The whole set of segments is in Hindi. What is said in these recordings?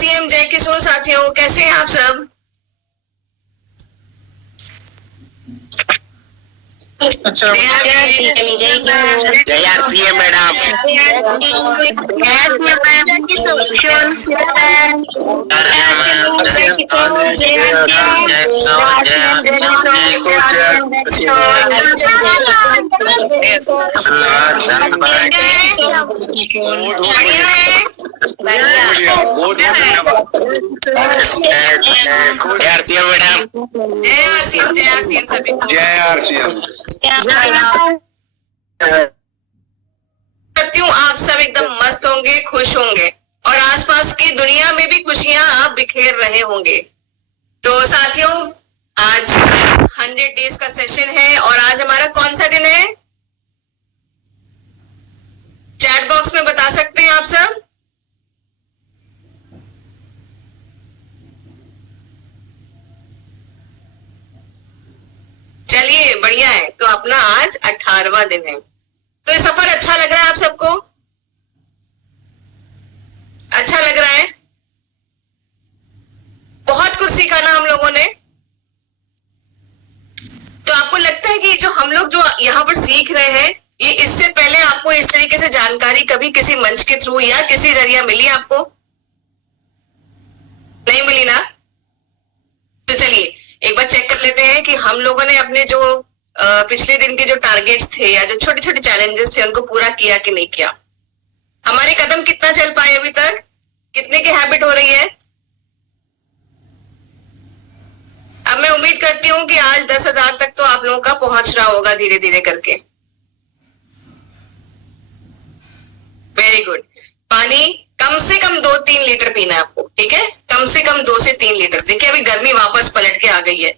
आरसीएम जय किशोर साथियों, कैसे हैं आप सब? जय आरसीएम मैडम। जय आरसीएम सभी को। जय आरसीएम। करती हूँ आप सब एकदम मस्त होंगे, खुश होंगे और आसपास की दुनिया में भी खुशियां आप बिखेर रहे होंगे। तो साथियों, आज 100 डेज का सेशन है और आज हमारा कौन सा दिन है? चैट बॉक्स में बता सकते हैं आप सब? चलिए बढ़िया है। तो अपना आज 18वां दिन है। तो ये सफर अच्छा लग रहा है आप सबको? अच्छा लग रहा है? बहुत कुछ सीखा ना हम लोगों ने। तो आपको लगता है कि जो हम लोग जो यहाँ पर सीख रहे हैं, ये इससे पहले आपको इस तरीके से जानकारी कभी किसी मंच के थ्रू या किसी जरिया मिली आपको? नहीं मिली ना? तो चलिए एक बार चेक कर लेते हैं कि हम लोगों ने अपने जो पिछले दिन के जो टारगेट्स थे या जो छोटे छोटे चैलेंजेस थे उनको पूरा किया कि नहीं किया। हमारे कदम कितना चल पाए अभी तक? कितने की हैबिट हो रही है? अब मैं उम्मीद करती हूँ कि आज 10,000 तक तो आप लोगों का पहुंच रहा होगा धीरे धीरे करके। Very good. पानी कम से कम 2-3 लीटर पीना है आपको, ठीक है? कम से कम 2 से 3 लीटर। देखिए अभी गर्मी वापस पलट के आ गई है।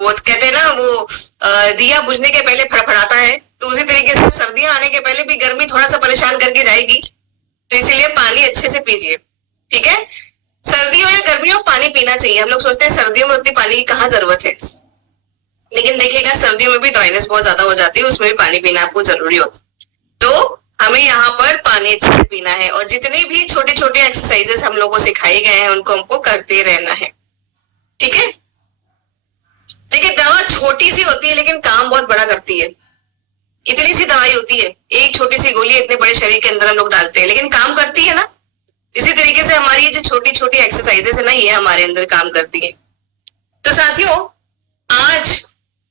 वो कहते हैं ना, वो दिया बुझने के पहले फड़फड़ाता है, तो उसी तरीके से सर्दियां आने के पहले भी गर्मी थोड़ा सा परेशान करके जाएगी। तो इसीलिए पानी अच्छे से पीजिए, ठीक है? सर्दियों या गर्मियों पानी पीना चाहिए। हम लोग सोचते हैं सर्दियों में उतनी पानी की कहाँ जरूरत है, लेकिन देखिएगा सर्दियों में भी ड्राइनेस बहुत ज्यादा हो जाती है, उसमें भी पानी पीना आपको जरूरी होता है। तो हमें यहाँ पर पानी अच्छे से पीना है और जितनी भी छोटे छोटे एक्सरसाइजेस हम लोगों को सिखाए गए हैं उनको हमको करते रहना है, ठीक है? देखिए दवा छोटी सी होती है लेकिन काम बहुत बड़ा करती है। इतनी सी दवाई होती है, एक छोटी सी गोली इतने बड़े शरीर के अंदर हम लोग डालते हैं, लेकिन काम करती है ना। इसी तरीके से हमारी जो छोटी छोटी एक्सरसाइजेस है ना, ये हमारे अंदर काम करती है। तो साथियों, आज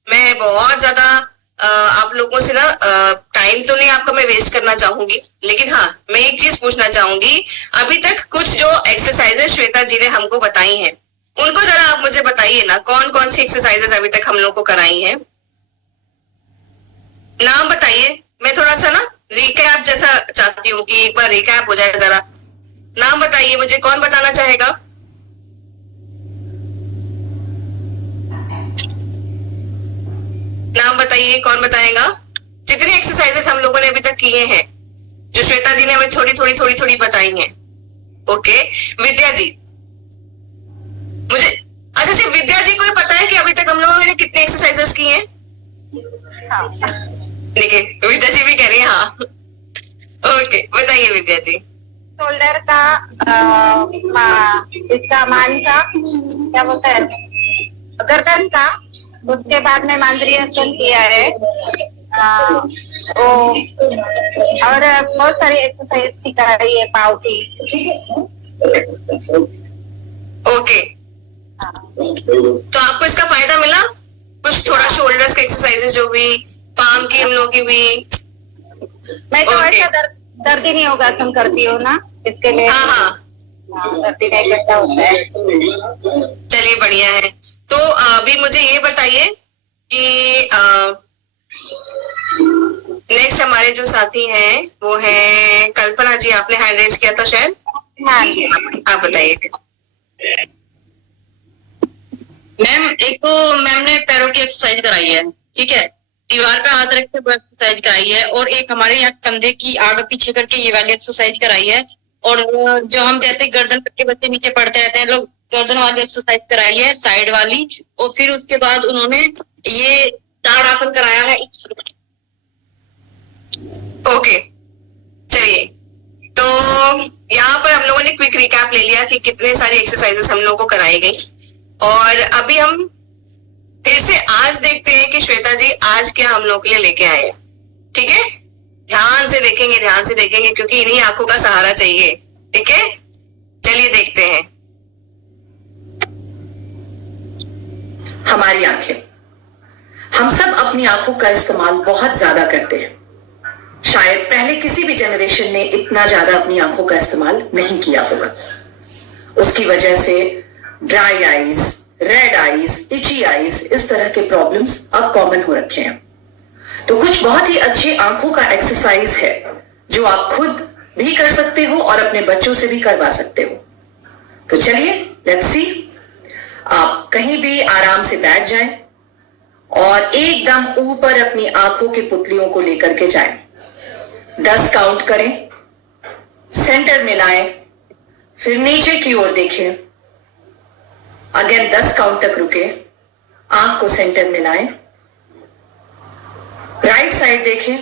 मैं बहुत ज्यादा आप लोगों से ना टाइम तो नहीं आपका मैं वेस्ट करना चाहूंगी, लेकिन हाँ मैं एक चीज पूछना चाहूंगी। अभी तक कुछ जो एक्सरसाइजेस श्वेता जी ने हमको बताई हैं उनको जरा आप मुझे बताइए ना, कौन कौन सी एक्सरसाइजेस अभी तक हम लोग को कराई हैं? नाम बताइए। मैं थोड़ा सा ना रिकैप जैसा चाहती हूँ कि एक बार रिकैप हो जाए। जरा नाम बताइए मुझे, कौन बताना चाहेगा? नाम बताइए, कौन बताएगा? जितनी एक्सरसाइजेस हम लोगों ने अभी तक किए हैं, जो श्वेता जी ने हमें थोड़ी थोड़ी बताई हैं। ओके, विद्या जी, मुझे अच्छा सिर्फ विद्या जी को ही पता है कि अभी तक हम लोगों ने कितनी एक्सरसाइजेस की हैं? देखिए विद्या जी भी कह रही है हाँ। ओके, बताइए विद्या जी। शोल्डर का इसका मान का क्या बोलते हैं, गर्दन का, उसके बाद में मांद्रियासन किया है। और बहुत सारी एक्सरसाइज सिखा रही है पाव की। ओके, तो आपको इसका फायदा मिला कुछ? थोड़ा शोल्डर्स के एक्सरसाइजेस जो भी, पाम की, हम लोग की भी। मैं तो ऐसा दर्दी नहीं योगासन करती हूँ ना, इसके लिए। हाँ, दर्दी नहीं करता होता है। चलिए बढ़िया है। तो अभी मुझे ये बताइए कि नेक्स्ट हमारे जो साथी हैं वो है कल्पना जी। आपने हैंड रेज किया था शायद? हाँ जी, आप बताइए। मैम, एक तो मैम ने पैरों की एक्सरसाइज कराई है, ठीक है? दीवार पे हाथ रख के एक्सरसाइज कराई है, और एक हमारे यहाँ कंधे की आगे पीछे करके ये वाली एक्सरसाइज कराई है। और जो हम जैसे गर्दन करके बच्चे नीचे पड़ते रहते हैं, लोग गर्दन वाली एक्सरसाइज कराई है, साइड वाली। और फिर उसके बाद उन्होंने ये ताड़ासन कराया है। ओके, चलिए, तो यहाँ पर हम लोगों ने क्विक रिकैप ले लिया कि कितने सारी एक्सरसाइजेस हम लोगों को कराई गई, और अभी हम फिर से आज देखते हैं कि श्वेता जी आज क्या हम लोग के लिए लेके आए हैं। ठीक है, ध्यान से देखेंगे क्योंकि इन्हीं आंखों का सहारा चाहिए। ठीक है, चलिए देखते हैं। हमारी आंखें, हम सब अपनी आंखों का इस्तेमाल बहुत ज्यादा करते हैं। शायद पहले किसी भी जनरेशन ने इतना ज्यादा अपनी आंखों का इस्तेमाल नहीं किया होगा। उसकी वजह से dry eyes, red eyes, itchy eyes, इस तरह के प्रॉब्लम्स अब कॉमन हो रखे हैं। तो कुछ बहुत ही अच्छे आंखों का एक्सरसाइज है जो आप खुद भी कर सकते हो और अपने बच्चों से भी करवा सकते हो। तो चलिए लेट्स सी। आप कहीं भी आराम से बैठ जाएं और एकदम ऊपर अपनी आंखों की पुतलियों को लेकर के जाएं। 10 काउंट करें, सेंटर में लाएं, फिर नीचे की ओर देखें, अगेन 10 काउंट तक रुके, आंख को सेंटर में लाएं, राइट साइड देखें,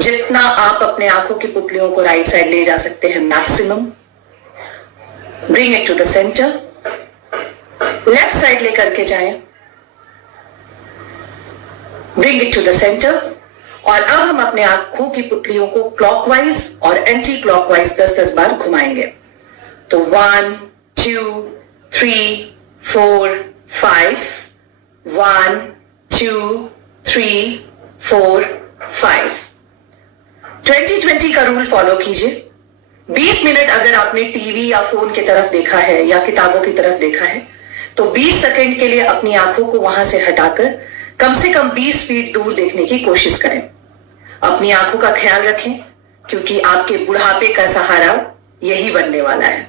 जितना आप अपने आंखों की पुतलियों को राइट साइड ले जा सकते हैं maximum, bring it to the centre, left side लेकर के जाएं, bring it to the centre, और अब हम अपने आंखों की पुतलियों को क्लॉकवाइज और एंटी क्लॉकवाइज 10-10 बार घुमाएंगे। तो 1 2 3 4 5, 1 2 3 4 5। 20-20 का रूल फॉलो कीजिए। 20 मिनट अगर आपने टीवी या फोन की तरफ देखा है या किताबों की तरफ देखा है तो 20 सेकंड के लिए अपनी आंखों को वहां से हटाकर कम से कम 20 फीट दूर देखने की कोशिश करें। अपनी आंखों का ख्याल रखें क्योंकि आपके बुढ़ापे का सहारा यही बनने वाला है।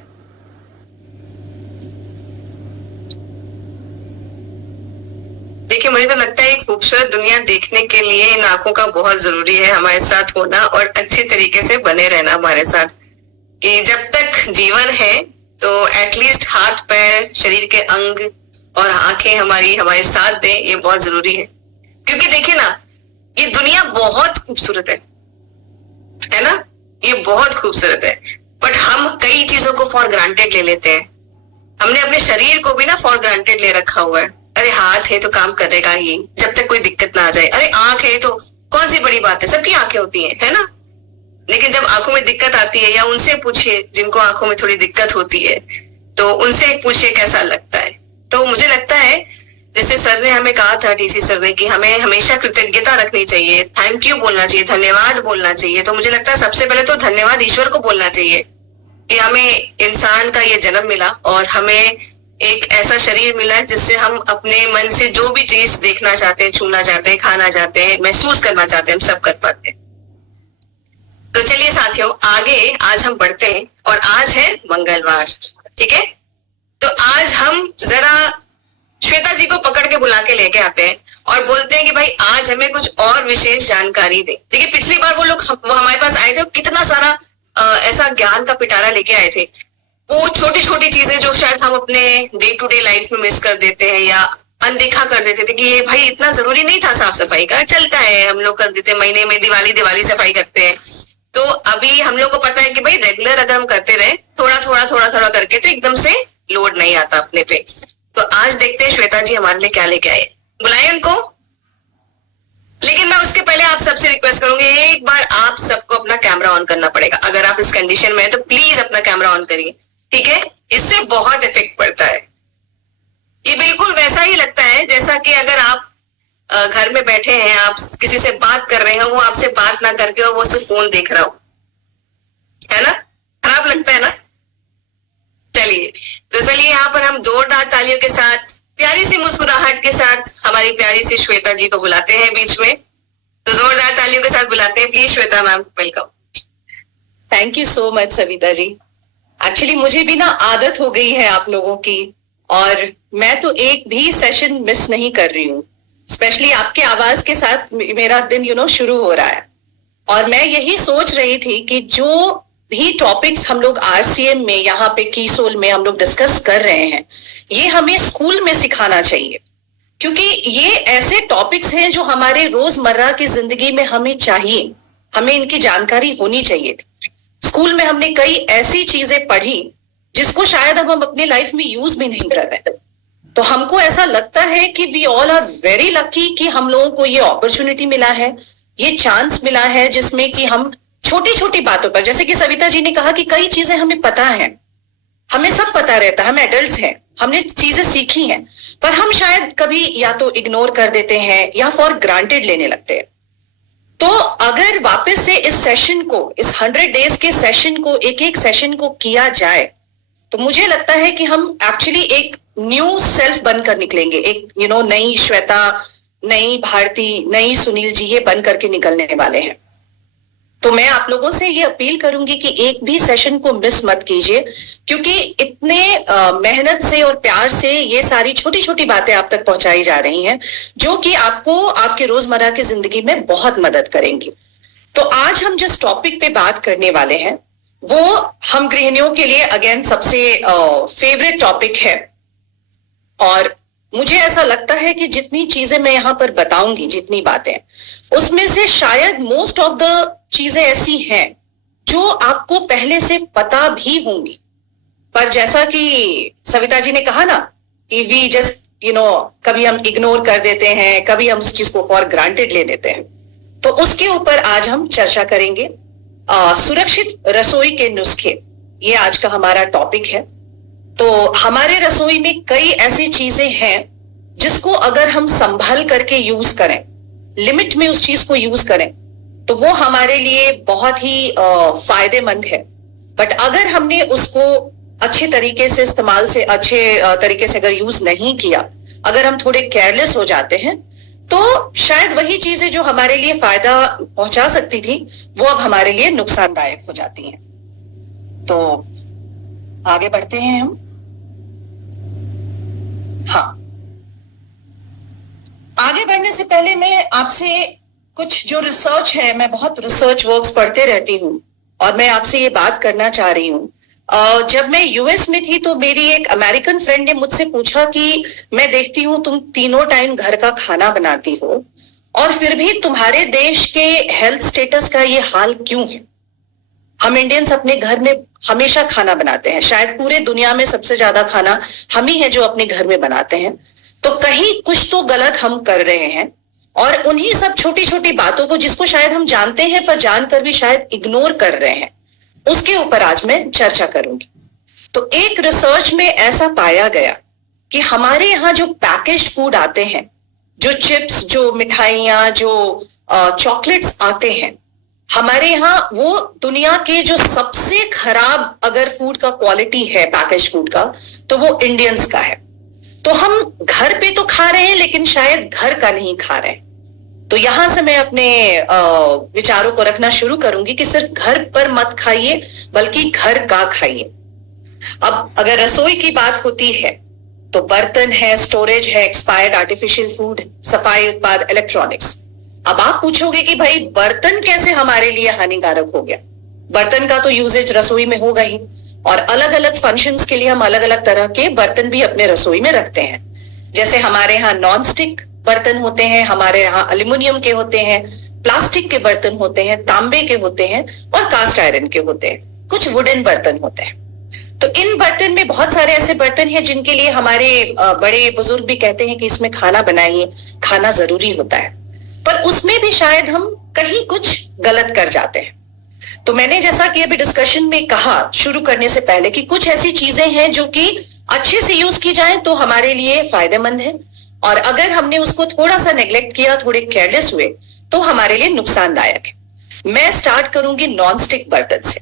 देखिए, मुझे तो लगता है एक खूबसूरत दुनिया देखने के लिए इन आंखों का बहुत जरूरी है हमारे साथ होना और अच्छी तरीके से बने रहना हमारे साथ। कि जब तक जीवन है तो एटलीस्ट हाथ पैर, शरीर के अंग और आंखें हमारे साथ दें, ये बहुत जरूरी है। क्योंकि देखिए ना, ये दुनिया बहुत खूबसूरत है ना, ये बहुत खूबसूरत है, बट हम कई चीजों को फॉर ग्रांटेड ले लेते हैं। हमने अपने शरीर को भी ना फॉर ग्रांटेड ले रखा हुआ है। अरे हाथ है तो काम करेगा ही, जब तक कोई दिक्कत ना आ जाए। अरे आंख है तो कौन सी बड़ी बात है, सबकी आंखें होती है ना। लेकिन जब आंखों में दिक्कत आती है, या उनसे पूछिए जिनको आंखों में थोड़ी दिक्कत होती है, तो उनसे पूछिए कैसा लगता है। तो मुझे लगता है जैसे सर ने हमें कहा था, डीसी सर ने, कि हमें हमेशा कृतज्ञता रखनी चाहिए, थैंक यू बोलना चाहिए, धन्यवाद बोलना चाहिए। तो मुझे लगता है सबसे पहले तो धन्यवाद ईश्वर को बोलना चाहिए कि हमें इंसान का ये जन्म मिला और हमें एक ऐसा शरीर मिला है जिससे हम अपने मन से जो भी चीज देखना चाहते हैं, छूना चाहते हैं, खाना चाहते हैं, महसूस करना चाहते हैं, हम सब कर पाते हैं। तो चलिए साथियों, आगे आज हम बढ़ते हैं और आज है मंगलवार। ठीक है, तो आज हम जरा श्वेता जी को पकड़ के बुला के लेके आते हैं और बोलते हैं कि भाई आज हमें कुछ और विशेष जानकारी दे। देखिए, पिछली बार वो लोग हमारे पास आए थे, कितना सारा ऐसा ज्ञान का पिटारा लेके आए थे। वो छोटी छोटी चीजें जो शायद हम अपने डे टू डे लाइफ में मिस कर देते हैं या अनदेखा कर देते थे कि ये भाई इतना जरूरी नहीं था, साफ सफाई का चलता है, हम लोग कर देते, महीने में दिवाली सफाई करते हैं। तो अभी हम लोग को पता है कि भाई रेगुलर अगर हम करते रहे थोड़ा करके तो एकदम से लोड नहीं आता अपने पे। तो आज देखते हैं श्वेता जी हमारे लिए क्या लेके आए। बुलाए उनको। लेकिन मैं उसके पहले आप सबसे रिक्वेस्ट करूंगी, एक बार आप सबको अपना कैमरा ऑन करना पड़ेगा। अगर आप इस कंडीशन में है तो प्लीज अपना कैमरा ऑन करिए, ठीक है। इससे बहुत इफेक्ट पड़ता है। ये बिल्कुल वैसा ही लगता है जैसा कि अगर आप घर में बैठे हैं, आप किसी से बात कर रहे हो, वो आपसे बात ना करके वो सिर्फ फोन देख रहा हो, है ना। खराब लगता है ना। चलिए यहाँ पर हम जोरदार तालियों के साथ, प्यारी सी मुस्कुराहट के साथ हमारी प्यारी सी श्वेता जी को बुलाते हैं बीच में। तो जोरदार तालियों के साथ बुलाते हैं, please Shweta ma'am, welcome. Thank you so much Savita ji. Actually मुझे भी ना आदत हो गई है आप लोगों की, और मैं तो एक भी सेशन मिस नहीं कर रही हूँ। स्पेशली आपके आवाज के साथ मेरा दिन शुरू हो रहा है। और मैं यही सोच रही थी कि जो भी टॉपिक्स हम लोग आरसीएम में, यहाँ पे कीसोल में हम लोग डिस्कस कर रहे हैं, ये हमें स्कूल में सिखाना चाहिए, क्योंकि ये ऐसे टॉपिक्स हैं जो हमारे रोजमर्रा की जिंदगी में हमें चाहिए, हमें इनकी जानकारी होनी चाहिए थी। स्कूल में हमने कई ऐसी चीजें पढ़ी जिसको शायद अब हम अपनी लाइफ में यूज भी नहीं कर रहे। तो हमको ऐसा लगता है कि we all are very lucky कि हम लोगों को ये अपॉर्चुनिटी मिला है, ये चांस मिला है, जिसमें कि हम छोटी छोटी बातों पर, जैसे कि सविता जी ने कहा कि कई चीजें हमें पता है, हमें सब पता रहता है, हम एडल्ट्स हैं, हमने चीजें सीखी हैं, पर हम शायद कभी या तो इग्नोर कर देते हैं या फॉर ग्रांटेड लेने लगते हैं। तो अगर वापस से इस सेशन को, इस 100 डेज के सेशन को, एक एक सेशन को किया जाए, तो मुझे लगता है कि हम एक्चुअली एक न्यू सेल्फ बनकर निकलेंगे, एक नई श्वेता, नई भारती, नई सुनील जी, ये बन करके निकलने वाले हैं। तो मैं आप लोगों से ये अपील करूंगी कि एक भी सेशन को मिस मत कीजिए, क्योंकि इतने मेहनत से और प्यार से ये सारी छोटी छोटी बातें आप तक पहुंचाई जा रही हैं, जो कि आपको आपके रोजमर्रा की जिंदगी में बहुत मदद करेंगी। तो आज हम जिस टॉपिक पे बात करने वाले हैं वो हम गृहिणियों के लिए अगेन सबसे फेवरेट टॉपिक है, और मुझे ऐसा लगता है कि जितनी चीजें मैं यहाँ पर बताऊंगी, जितनी बातें, उसमें से शायद मोस्ट ऑफ द चीजें ऐसी हैं जो आपको पहले से पता भी होंगी, पर जैसा कि सविता जी ने कहा ना कि वी जस्ट कभी हम इग्नोर कर देते हैं, कभी हम उस चीज को फॉर ग्रांटेड ले लेते हैं। तो उसके ऊपर आज हम चर्चा करेंगे। सुरक्षित रसोई के नुस्खे, ये आज का हमारा टॉपिक है। तो हमारे रसोई में कई ऐसी चीजें हैं जिसको अगर हम संभल करके यूज करें, लिमिट में उस चीज को यूज करें, तो वो हमारे लिए बहुत ही फायदेमंद है। बट अगर हमने उसको अच्छे तरीके से इस्तेमाल से, अच्छे तरीके से अगर यूज नहीं किया, अगर हम थोड़े केयरलेस हो जाते हैं, तो शायद वही चीजें जो हमारे लिए फायदा पहुंचा सकती थी वो अब हमारे लिए नुकसानदायक हो जाती हैं। तो आगे बढ़ते हैं हम। हाँ, आगे बढ़ने से पहले मैं आपसे कुछ जो रिसर्च है, मैं बहुत रिसर्च वर्क्स पढ़ते रहती हूँ और मैं आपसे ये बात करना चाह रही हूँ। जब मैं यूएस में थी तो मेरी एक अमेरिकन फ्रेंड ने मुझसे पूछा कि मैं देखती हूँ तुम तीनों टाइम घर का खाना बनाती हो और फिर भी तुम्हारे देश के हेल्थ स्टेटस का ये हाल क्यों है? हम इंडियंस अपने घर में हमेशा खाना बनाते हैं, शायद पूरे दुनिया में सबसे ज्यादा खाना हम ही है जो अपने घर में बनाते हैं। तो कहीं कुछ तो गलत हम कर रहे हैं, और उन्हीं सब छोटी छोटी बातों को जिसको शायद हम जानते हैं पर जानकर भी शायद इग्नोर कर रहे हैं, उसके ऊपर आज मैं चर्चा करूंगी। तो एक रिसर्च में ऐसा पाया गया कि हमारे यहाँ जो पैकेज्ड फूड आते हैं, जो चिप्स, जो मिठाइयां, जो चॉकलेट्स आते हैं, हमारे यहाँ वो दुनिया के जो सबसे खराब अगर फूड का क्वालिटी है पैकेज्ड फूड का, तो वो इंडियंस का है। तो हम घर पे तो खा रहे हैं लेकिन शायद घर का नहीं खा रहे हैं। तो यहां से मैं अपने विचारों को रखना शुरू करूंगी कि सिर्फ घर पर मत खाइए बल्कि घर का खाइए। अब अगर रसोई की बात होती है तो बर्तन है, स्टोरेज है, एक्सपायर्ड आर्टिफिशियल फूड, सफाई उत्पाद, इलेक्ट्रॉनिक्स। अब आप पूछोगे कि भाई बर्तन कैसे हमारे लिए हानिकारक हो गया? बर्तन का तो यूजेज रसोई में होगा ही, और अलग अलग फंक्शंस के लिए हम अलग अलग तरह के बर्तन भी अपने रसोई में रखते हैं। जैसे हमारे यहाँ नॉन स्टिक बर्तन होते हैं, हमारे यहाँ एल्युमिनियम के होते हैं, प्लास्टिक के बर्तन होते हैं, तांबे के होते हैं और कास्ट आयरन के होते हैं, कुछ वुडन बर्तन होते हैं। तो इन बर्तन में बहुत सारे ऐसे बर्तन हैं जिनके लिए हमारे बड़े बुजुर्ग भी कहते हैं कि इसमें खाना बनाइए, खाना जरूरी होता है, पर उसमें भी शायद हम कहीं कुछ गलत कर जाते हैं। तो मैंने जैसा कि अभी डिस्कशन में कहा शुरू करने से पहले कि कुछ ऐसी चीजें हैं जो कि अच्छे से यूज की जाए तो हमारे लिए फायदेमंद है, और अगर हमने उसको थोड़ा सा नेग्लेक्ट किया, थोड़े केयरलेस हुए, तो हमारे लिए नुकसानदायक है। मैं स्टार्ट करूंगी नॉन स्टिक बर्तन से।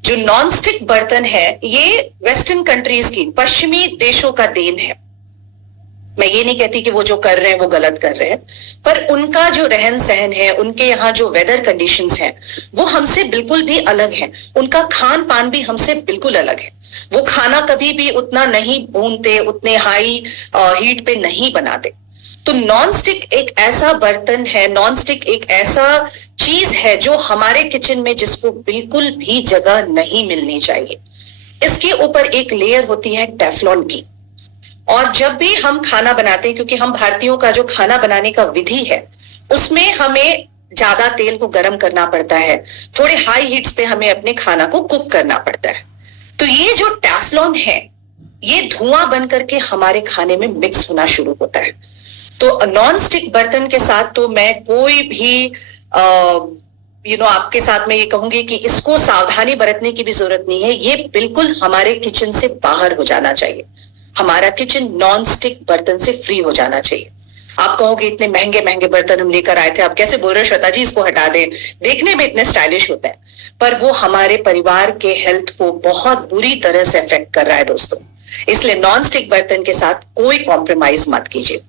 जो नॉन स्टिक बर्तन है ये वेस्टर्न कंट्रीज की, पश्चिमी देशों का देन है। मैं ये नहीं कहती कि वो जो कर रहे हैं वो गलत कर रहे हैं, पर उनका जो रहन सहन है, उनके यहाँ जो वेदर कंडीशंस हैं, वो हमसे बिल्कुल भी अलग है। उनका खान पान भी हमसे बिल्कुल अलग है। वो खाना कभी भी उतना नहीं भूनते, उतने हाई हीट पे नहीं बनाते। तो नॉन स्टिक एक ऐसा बर्तन है, नॉन स्टिक एक ऐसा चीज है जो हमारे किचन में जिसको बिल्कुल भी जगह नहीं मिलनी चाहिए। इसके ऊपर एक लेयर होती है टेफ्लॉन की, और जब भी हम खाना बनाते हैं, क्योंकि हम भारतीयों का जो खाना बनाने का विधि है उसमें हमें ज्यादा तेल को गर्म करना पड़ता है, थोड़े हाई हीट्स पे हमें अपने खाना को कुक करना पड़ता है। तो ये जो टेफ्लॉन है ये धुआं बन करके हमारे खाने में मिक्स होना शुरू होता है। तो नॉन स्टिक बर्तन के साथ तो मैं कोई भी आपके साथ मैं ये कहूंगी कि इसको सावधानी बरतने की भी जरूरत नहीं है। ये बिल्कुल हमारे किचन से बाहर हो जाना चाहिए। हमारा किचन नॉन स्टिक बर्तन से फ्री हो जाना चाहिए। आप कहोगे इतने महंगे महंगे बर्तन हम लेकर आए थे, आप कैसे बोल रहे हो श्वेता जी इसको हटा दें, देखने में इतने स्टाइलिश होता है, पर वो हमारे परिवार के हेल्थ को बहुत बुरी तरह से अफेक्ट कर रहा है दोस्तों। इसलिए नॉन स्टिक बर्तन के साथ कोई कॉम्प्रोमाइज मत कीजिए।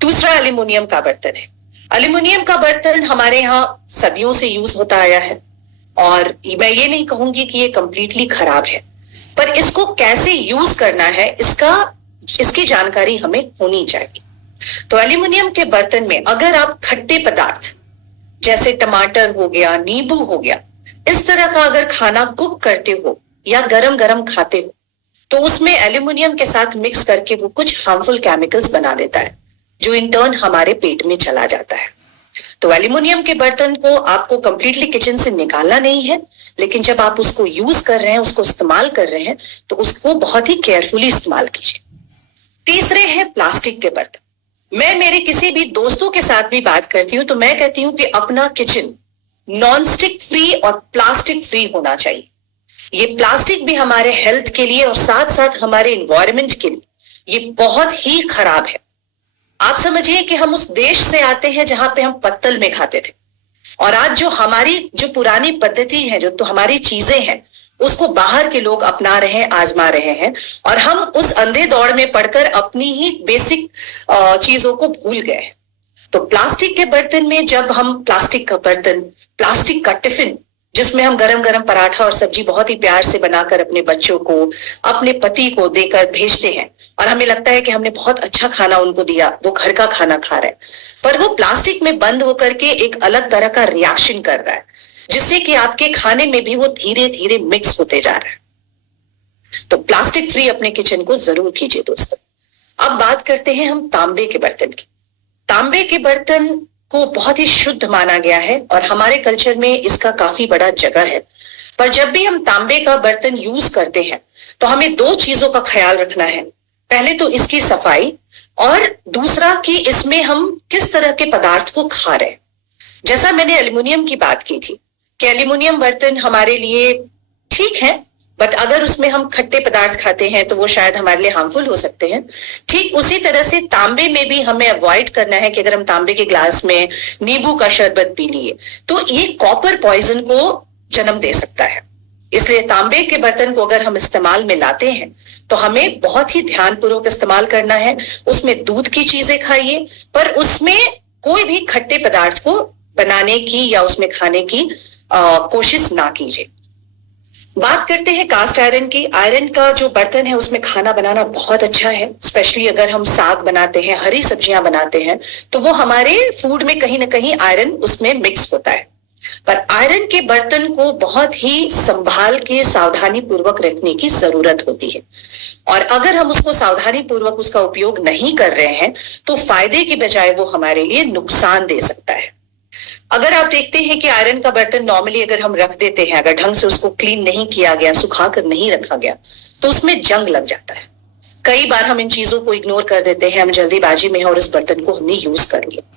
दूसरा एल्यूमिनियम का बर्तन है। एल्यूमिनियम का बर्तन हमारे यहाँ सदियों से यूज होता आया है और मैं ये नहीं कहूंगी कि ये कंप्लीटली खराब है, पर इसको कैसे यूज करना है इसकी जानकारी हमें होनी चाहिए। तो एल्यूमिनियम के बर्तन में अगर आप खट्टे पदार्थ जैसे टमाटर हो गया, नींबू हो गया, इस तरह का अगर खाना कुक करते हो या गरम गरम खाते हो तो उसमें एल्यूमिनियम के साथ मिक्स करके वो कुछ हार्मफुल केमिकल्स बना देता है जो इन टर्न हमारे पेट में चला जाता है। तो एल्यूमिनियम के बर्तन को आपको कंप्लीटली किचन से निकालना नहीं है, लेकिन जब आप उसको यूज कर रहे हैं, उसको इस्तेमाल कर रहे हैं, तो उसको बहुत ही केयरफुली इस्तेमाल कीजिए। तीसरे हैं प्लास्टिक के बर्तन। मैं मेरे किसी भी दोस्तों के साथ भी बात करती हूं तो मैं कहती हूं कि अपना किचन नॉन स्टिक फ्री और प्लास्टिक फ्री होना चाहिए। ये प्लास्टिक भी हमारे हेल्थ के लिए और साथ साथ हमारे एनवायरनमेंट के लिए ये बहुत ही खराब है। आप समझिए कि हम उस देश से आते हैं जहां पे हम पत्तल में खाते थे, और आज जो हमारी जो पुरानी पद्धति है, जो तो हमारी चीजें हैं, उसको बाहर के लोग अपना रहे हैं, आजमा रहे हैं, और हम उस अंधे दौड़ में पड़कर अपनी ही बेसिक चीजों को भूल गए हैं। तो प्लास्टिक के बर्तन में जब हम प्लास्टिक का बर्तन, प्लास्टिक का टिफिन जिसमें हम गरम गरम पराठा और सब्जी बहुत ही प्यार से बनाकर अपने बच्चों को, अपने पति को देकर भेजते हैं और हमें लगता है कि हमने बहुत अच्छा खाना उनको दिया, वो घर का खाना खा रहे हैं, पर वो प्लास्टिक में बंद होकर के एक अलग तरह का रिएक्शन कर रहा है जिससे कि आपके खाने में भी वो धीरे धीरे मिक्स होते जा रहा है। तो प्लास्टिक फ्री अपने किचन को जरूर कीजिए दोस्तों। अब बात करते हैं हम तांबे के बर्तन की। तांबे के बर्तन को बहुत ही शुद्ध माना गया है और हमारे कल्चर में इसका काफी बड़ा जगह है, पर जब भी हम तांबे का बर्तन यूज करते हैं तो हमें दो चीजों का ख्याल रखना है। पहले तो इसकी सफाई, और दूसरा कि इसमें हम किस तरह के पदार्थ को खा रहे हैं। जैसा मैंने एल्युमिनियम की बात की थी कि एल्युमिनियम बर्तन हमारे लिए ठीक है, बट अगर उसमें हम खट्टे पदार्थ खाते हैं तो वो शायद हमारे लिए हार्मफुल हो सकते हैं। ठीक उसी तरह से तांबे में भी हमें अवॉइड करना है कि अगर हम तांबे के ग्लास में नींबू का शरबत पी लिए तो ये कॉपर पॉइजन को जन्म दे सकता है। इसलिए तांबे के बर्तन को अगर हम इस्तेमाल में लाते हैं तो हमें बहुत ही ध्यानपूर्वक इस्तेमाल करना है। उसमें दूध की चीजें खाइए, पर उसमें कोई भी खट्टे पदार्थ को बनाने की या उसमें खाने की कोशिश ना कीजिए। बात करते हैं कास्ट आयरन की। आयरन का जो बर्तन है उसमें खाना बनाना बहुत अच्छा है, स्पेशली अगर हम साग बनाते हैं, हरी सब्जियां बनाते हैं, तो वो हमारे फूड में कहीं ना कहीं आयरन उसमें मिक्स होता है। पर आयरन के बर्तन को बहुत ही संभाल के सावधानी पूर्वक रखने की जरूरत होती है, और अगर हम उसको सावधानी पूर्वक उसका उपयोग नहीं कर रहे हैं तो फायदे के बजाय वो हमारे लिए नुकसान दे सकता है। अगर आप देखते हैं कि आयरन का बर्तन नॉर्मली अगर हम रख देते हैं, अगर ढंग से उसको क्लीन नहीं किया गया, सुखा कर नहीं रखा गया, तो उसमें जंग लग जाता है। कई बार हम इन चीजों को इग्नोर कर देते हैं, हम जल्दीबाजी में हैं और इस बर्तन को हमने यूज कर लिया।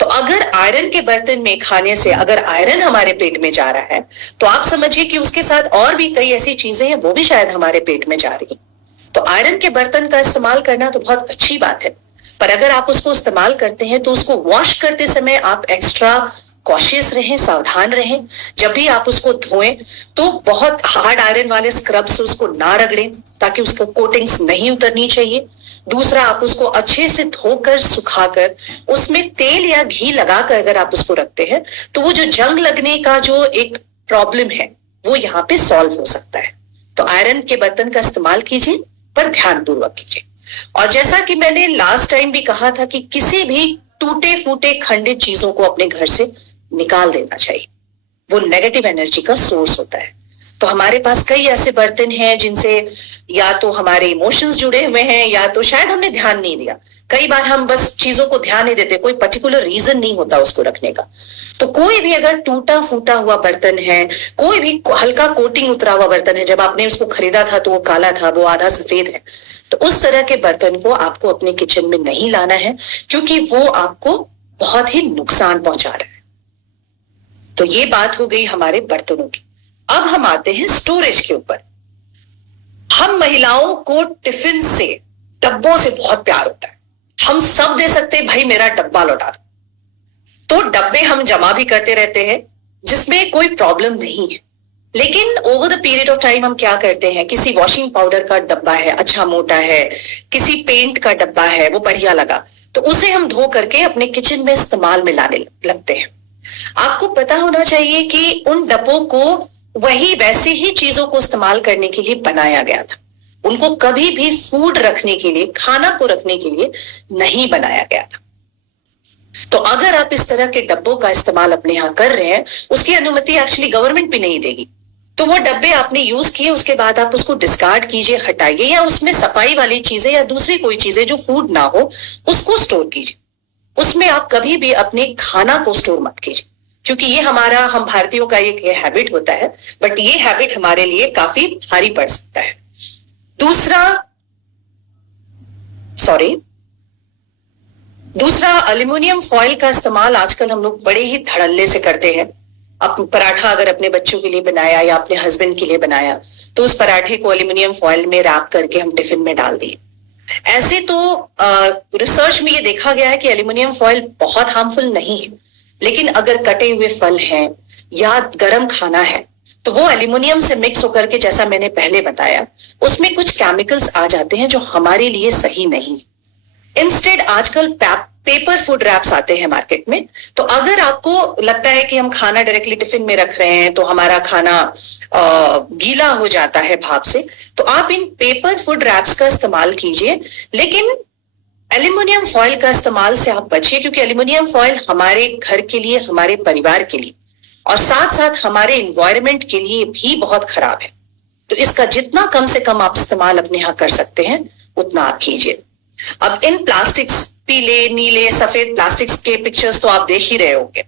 तो अगर आयरन के बर्तन में खाने से अगर आयरन हमारे पेट में जा रहा है तो आप समझिए कि उसके साथ और भी कई ऐसी चीजें हैं वो भी शायद हमारे पेट में जा रही हैं। तो आयरन के बर्तन का इस्तेमाल करना तो बहुत अच्छी बात है, पर अगर आप उसको इस्तेमाल करते हैं तो उसको वॉश करते समय आप एक्स्ट्रा कॉशियस रहें, सावधान रहें। जब भी आप उसको धोएं तो बहुत हार्ड आयरन वाले स्क्रब से उसको ना रगड़ें ताकि उसका कोटिंग्स नहीं उतरनी चाहिए। दूसरा, आप उसको अच्छे से धोकर सुखाकर उसमें तेल या घी लगाकर अगर आप उसको रखते हैं तो वो जो जंग लगने का जो एक प्रॉब्लम है वो यहाँ पे सॉल्व हो सकता है। तो आयरन के बर्तन का इस्तेमाल कीजिए, पर ध्यानपूर्वक कीजिए। और जैसा कि मैंने लास्ट टाइम भी कहा था कि किसी भी टूटे फूटे खंडित चीजों को अपने घर से निकाल देना चाहिए, वो नेगेटिव एनर्जी का सोर्स होता है। तो हमारे पास कई ऐसे बर्तन हैं जिनसे या तो हमारे इमोशंस जुड़े हुए हैं या तो शायद हमने ध्यान नहीं दिया। कई बार हम बस चीजों को ध्यान नहीं देते, कोई पर्टिकुलर रीजन नहीं होता उसको रखने का। तो कोई भी अगर टूटा फूटा हुआ बर्तन है, कोई भी हल्का कोटिंग उतरा हुआ बर्तन है, जब आपने उसको खरीदा था तो वो काला था, वो आधा सफेद है, तो उस तरह के बर्तन को आपको अपने किचन में नहीं लाना है, क्योंकि वो आपको बहुत ही नुकसान पहुंचा रहा है। तो ये बात हो गई हमारे बर्तनों की। अब हम आते हैं स्टोरेज के ऊपर। हम महिलाओं को टिफिन से, डब्बों से बहुत प्यार होता है। हम सब दे सकते हैं, भाई मेरा डब्बा लौटा दो, तो डब्बे हम जमा भी करते रहते हैं, जिसमें कोई प्रॉब्लम नहीं है। लेकिन over the period of time हम क्या करते हैं, किसी वॉशिंग पाउडर का डब्बा है, अच्छा मोटा है, किसी पेंट का डब्बा है, वो बढ़िया लगा, तो उसे हम धो करके अपने किचन में इस्तेमाल में लाने लगते हैं। आपको पता होना चाहिए कि उन डब्बों को वही वैसे ही चीजों को इस्तेमाल करने के लिए बनाया गया था। उनको कभी भी फूड रखने के लिए, खाना को रखने के लिए नहीं बनाया गया था। तो अगर आप इस तरह के डब्बों का इस्तेमाल अपने यहां कर रहे हैं, उसकी अनुमति एक्चुअली गवर्नमेंट भी नहीं देगी। तो वो डब्बे आपने यूज किए, उसके बाद आप उसको डिस्कार्ड कीजिए, हटाइए, या उसमें सफाई वाली चीजें या दूसरी कोई चीजें जो फूड ना हो उसको स्टोर कीजिए। उसमें आप कभी भी अपने खाना को स्टोर मत कीजिए, क्योंकि ये हमारा, हम भारतीयों का एक हैबिट होता है, बट ये हैबिट हमारे लिए काफी भारी पड़ सकता है। दूसरा एल्युमिनियम फॉइल का इस्तेमाल आजकल हम लोग बड़े ही धड़ल्ले से करते हैं। पराठा अगर अपने बच्चों के लिए बनाया या अपने हस्बैंड के लिए बनाया, तो उस पराठे को एल्युमिनियम फॉइल में रैप करके हम टिफिन में डाल दिए। ऐसे तो रिसर्च में ये देखा गया है कि एल्युमिनियम फॉइल बहुत हार्मफुल नहीं है, लेकिन अगर कटे हुए फल हैं या गरम खाना है, तो वो एल्युमिनियम से मिक्स होकर के, जैसा मैंने पहले बताया, उसमें कुछ केमिकल्स आ जाते हैं जो हमारे लिए सही नहीं। इंस्टेड आजकल पेपर फूड रैप्स आते हैं मार्केट में। तो अगर आपको लगता है कि हम खाना डायरेक्टली टिफिन में रख रहे हैं तो हमारा खाना गीला हो जाता है भाप से, तो आप इन पेपर फूड रैप्स का इस्तेमाल कीजिए, लेकिन एल्युमिनियम फॉइल का इस्तेमाल से आप बचिए, क्योंकि एल्युमिनियम फॉइल हमारे घर के लिए, हमारे परिवार के लिए और साथ साथ हमारे एनवायरनमेंट के लिए भी बहुत खराब है। तो इसका जितना कम से कम आप इस्तेमाल अपने यहां कर सकते हैं उतना आप कीजिए। अब इन प्लास्टिक्स, पीले, नीले, सफेद प्लास्टिक्स के पिक्चर्स तो आप देख ही रहे होंगे।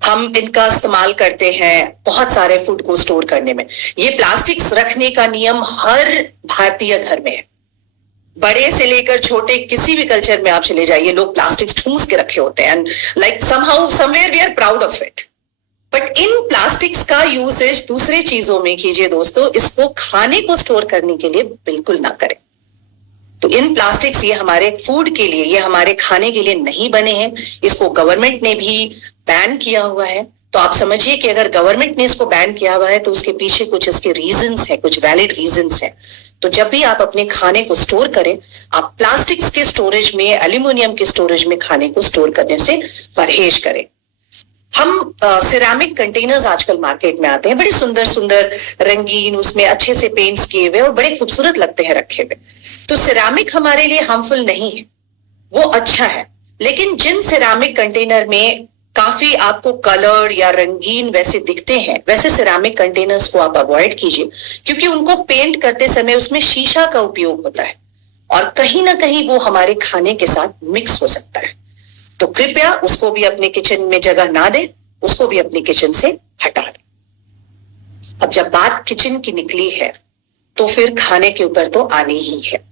हम इनका इस्तेमाल करते हैं बहुत सारे फूड को स्टोर करने में। ये प्लास्टिक्स रखने का नियम हर भारतीय घर में है। बड़े से लेकर छोटे किसी भी कल्चर में आप चले जाइए, लोग प्लास्टिक्स ठूंस के रखे होते हैं, and like somehow somewhere we are proud of it. But इन प्लास्टिक्स का यूसेज दूसरे चीजों में कीजिए दोस्तों, इसको खाने को स्टोर करने के लिए बिल्कुल ना करें। तो इन प्लास्टिक्स, ये हमारे फूड के लिए, ये हमारे खाने के लिए नहीं बने हैं। इसको गवर्नमेंट ने भी बैन किया हुआ है। तो आप समझिए कि अगर गवर्नमेंट ने इसको बैन किया हुआ है तो उसके पीछे कुछ इसके रीजंस है, कुछ वैलिड रीजंस है। तो जब भी आप अपने खाने को स्टोर करें, आप प्लास्टिक्स के स्टोरेज में, एल्यूमिनियम के स्टोरेज में खाने को स्टोर करने से परहेज करें। हम सिरेमिक कंटेनर्स आजकल मार्केट में आते हैं, बड़े सुंदर सुंदर रंगीन, उसमें अच्छे से पेंट्स किए हुए और बड़े खूबसूरत लगते हैं रखे हुए। तो सिरेमिक हमारे लिए हार्मफुल नहीं है, वो अच्छा है। लेकिन जिन सिरेमिक कंटेनर में काफी आपको कलर या रंगीन वैसे दिखते हैं, वैसे सिरेमिक कंटेनर्स को आप अवॉइड कीजिए, क्योंकि उनको पेंट करते समय उसमें शीशा का उपयोग होता है और कहीं ना कहीं वो हमारे खाने के साथ मिक्स हो सकता है। तो कृपया उसको भी अपने किचन में जगह ना दें, उसको भी अपने किचन से हटा दें। अब जब बात किचन की निकली है तो फिर खाने के ऊपर तो आनी ही है।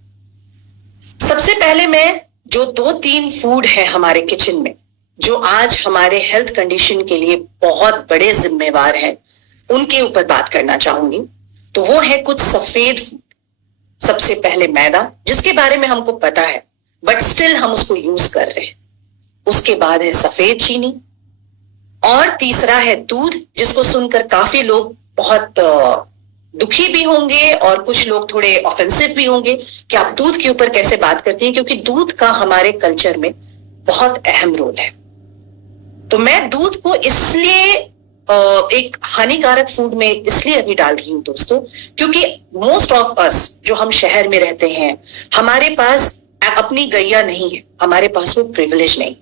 सबसे पहले मैं जो 2-3 फूड है हमारे किचन में जो आज हमारे हेल्थ कंडीशन के लिए बहुत बड़े जिम्मेवार हैं, उनके ऊपर बात करना चाहूंगी। तो वो है कुछ सफेद फूड। सबसे पहले मैदा, जिसके बारे में हमको पता है बट स्टिल हम उसको यूज कर रहे हैं। उसके बाद है सफेद चीनी, और तीसरा है दूध, जिसको सुनकर काफी लोग बहुत दुखी भी होंगे और कुछ लोग थोड़े ऑफेंसिव भी होंगे कि आप दूध के ऊपर कैसे बात करती हैं, क्योंकि दूध का हमारे कल्चर में बहुत अहम रोल है। तो मैं दूध को इसलिए एक हानिकारक फूड में इसलिए अभी डाल रही हूं दोस्तों, क्योंकि मोस्ट ऑफ अस जो हम शहर में रहते हैं, हमारे पास अपनी गैया नहीं है, हमारे पास वो प्रिविलेज नहीं।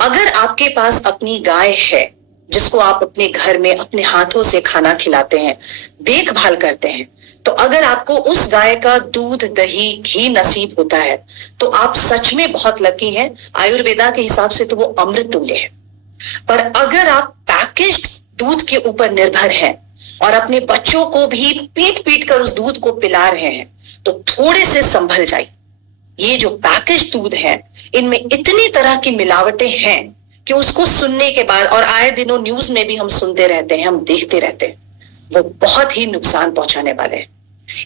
अगर आपके पास अपनी गाय है जिसको आप अपने घर में अपने हाथों से खाना खिलाते हैं, देखभाल करते हैं, तो अगर आपको उस गाय का दूध, दही, घी नसीब होता है तो आप सच में बहुत लकी हैं। आयुर्वेदा के हिसाब से तो वो अमृत तुल्य है। पर अगर आप पैकेज्ड दूध के ऊपर निर्भर हैं और अपने बच्चों को भी पीट पीट कर उस दूध को पिला रहे हैं तो थोड़े से संभल जाइए। ये जो पैकेज दूध है इनमें इतनी तरह की मिलावटें हैं कि उसको सुनने के बाद, और आए दिनों न्यूज में भी हम सुनते रहते हैं, हम देखते रहते हैं, वो बहुत ही नुकसान पहुंचाने वाले हैं।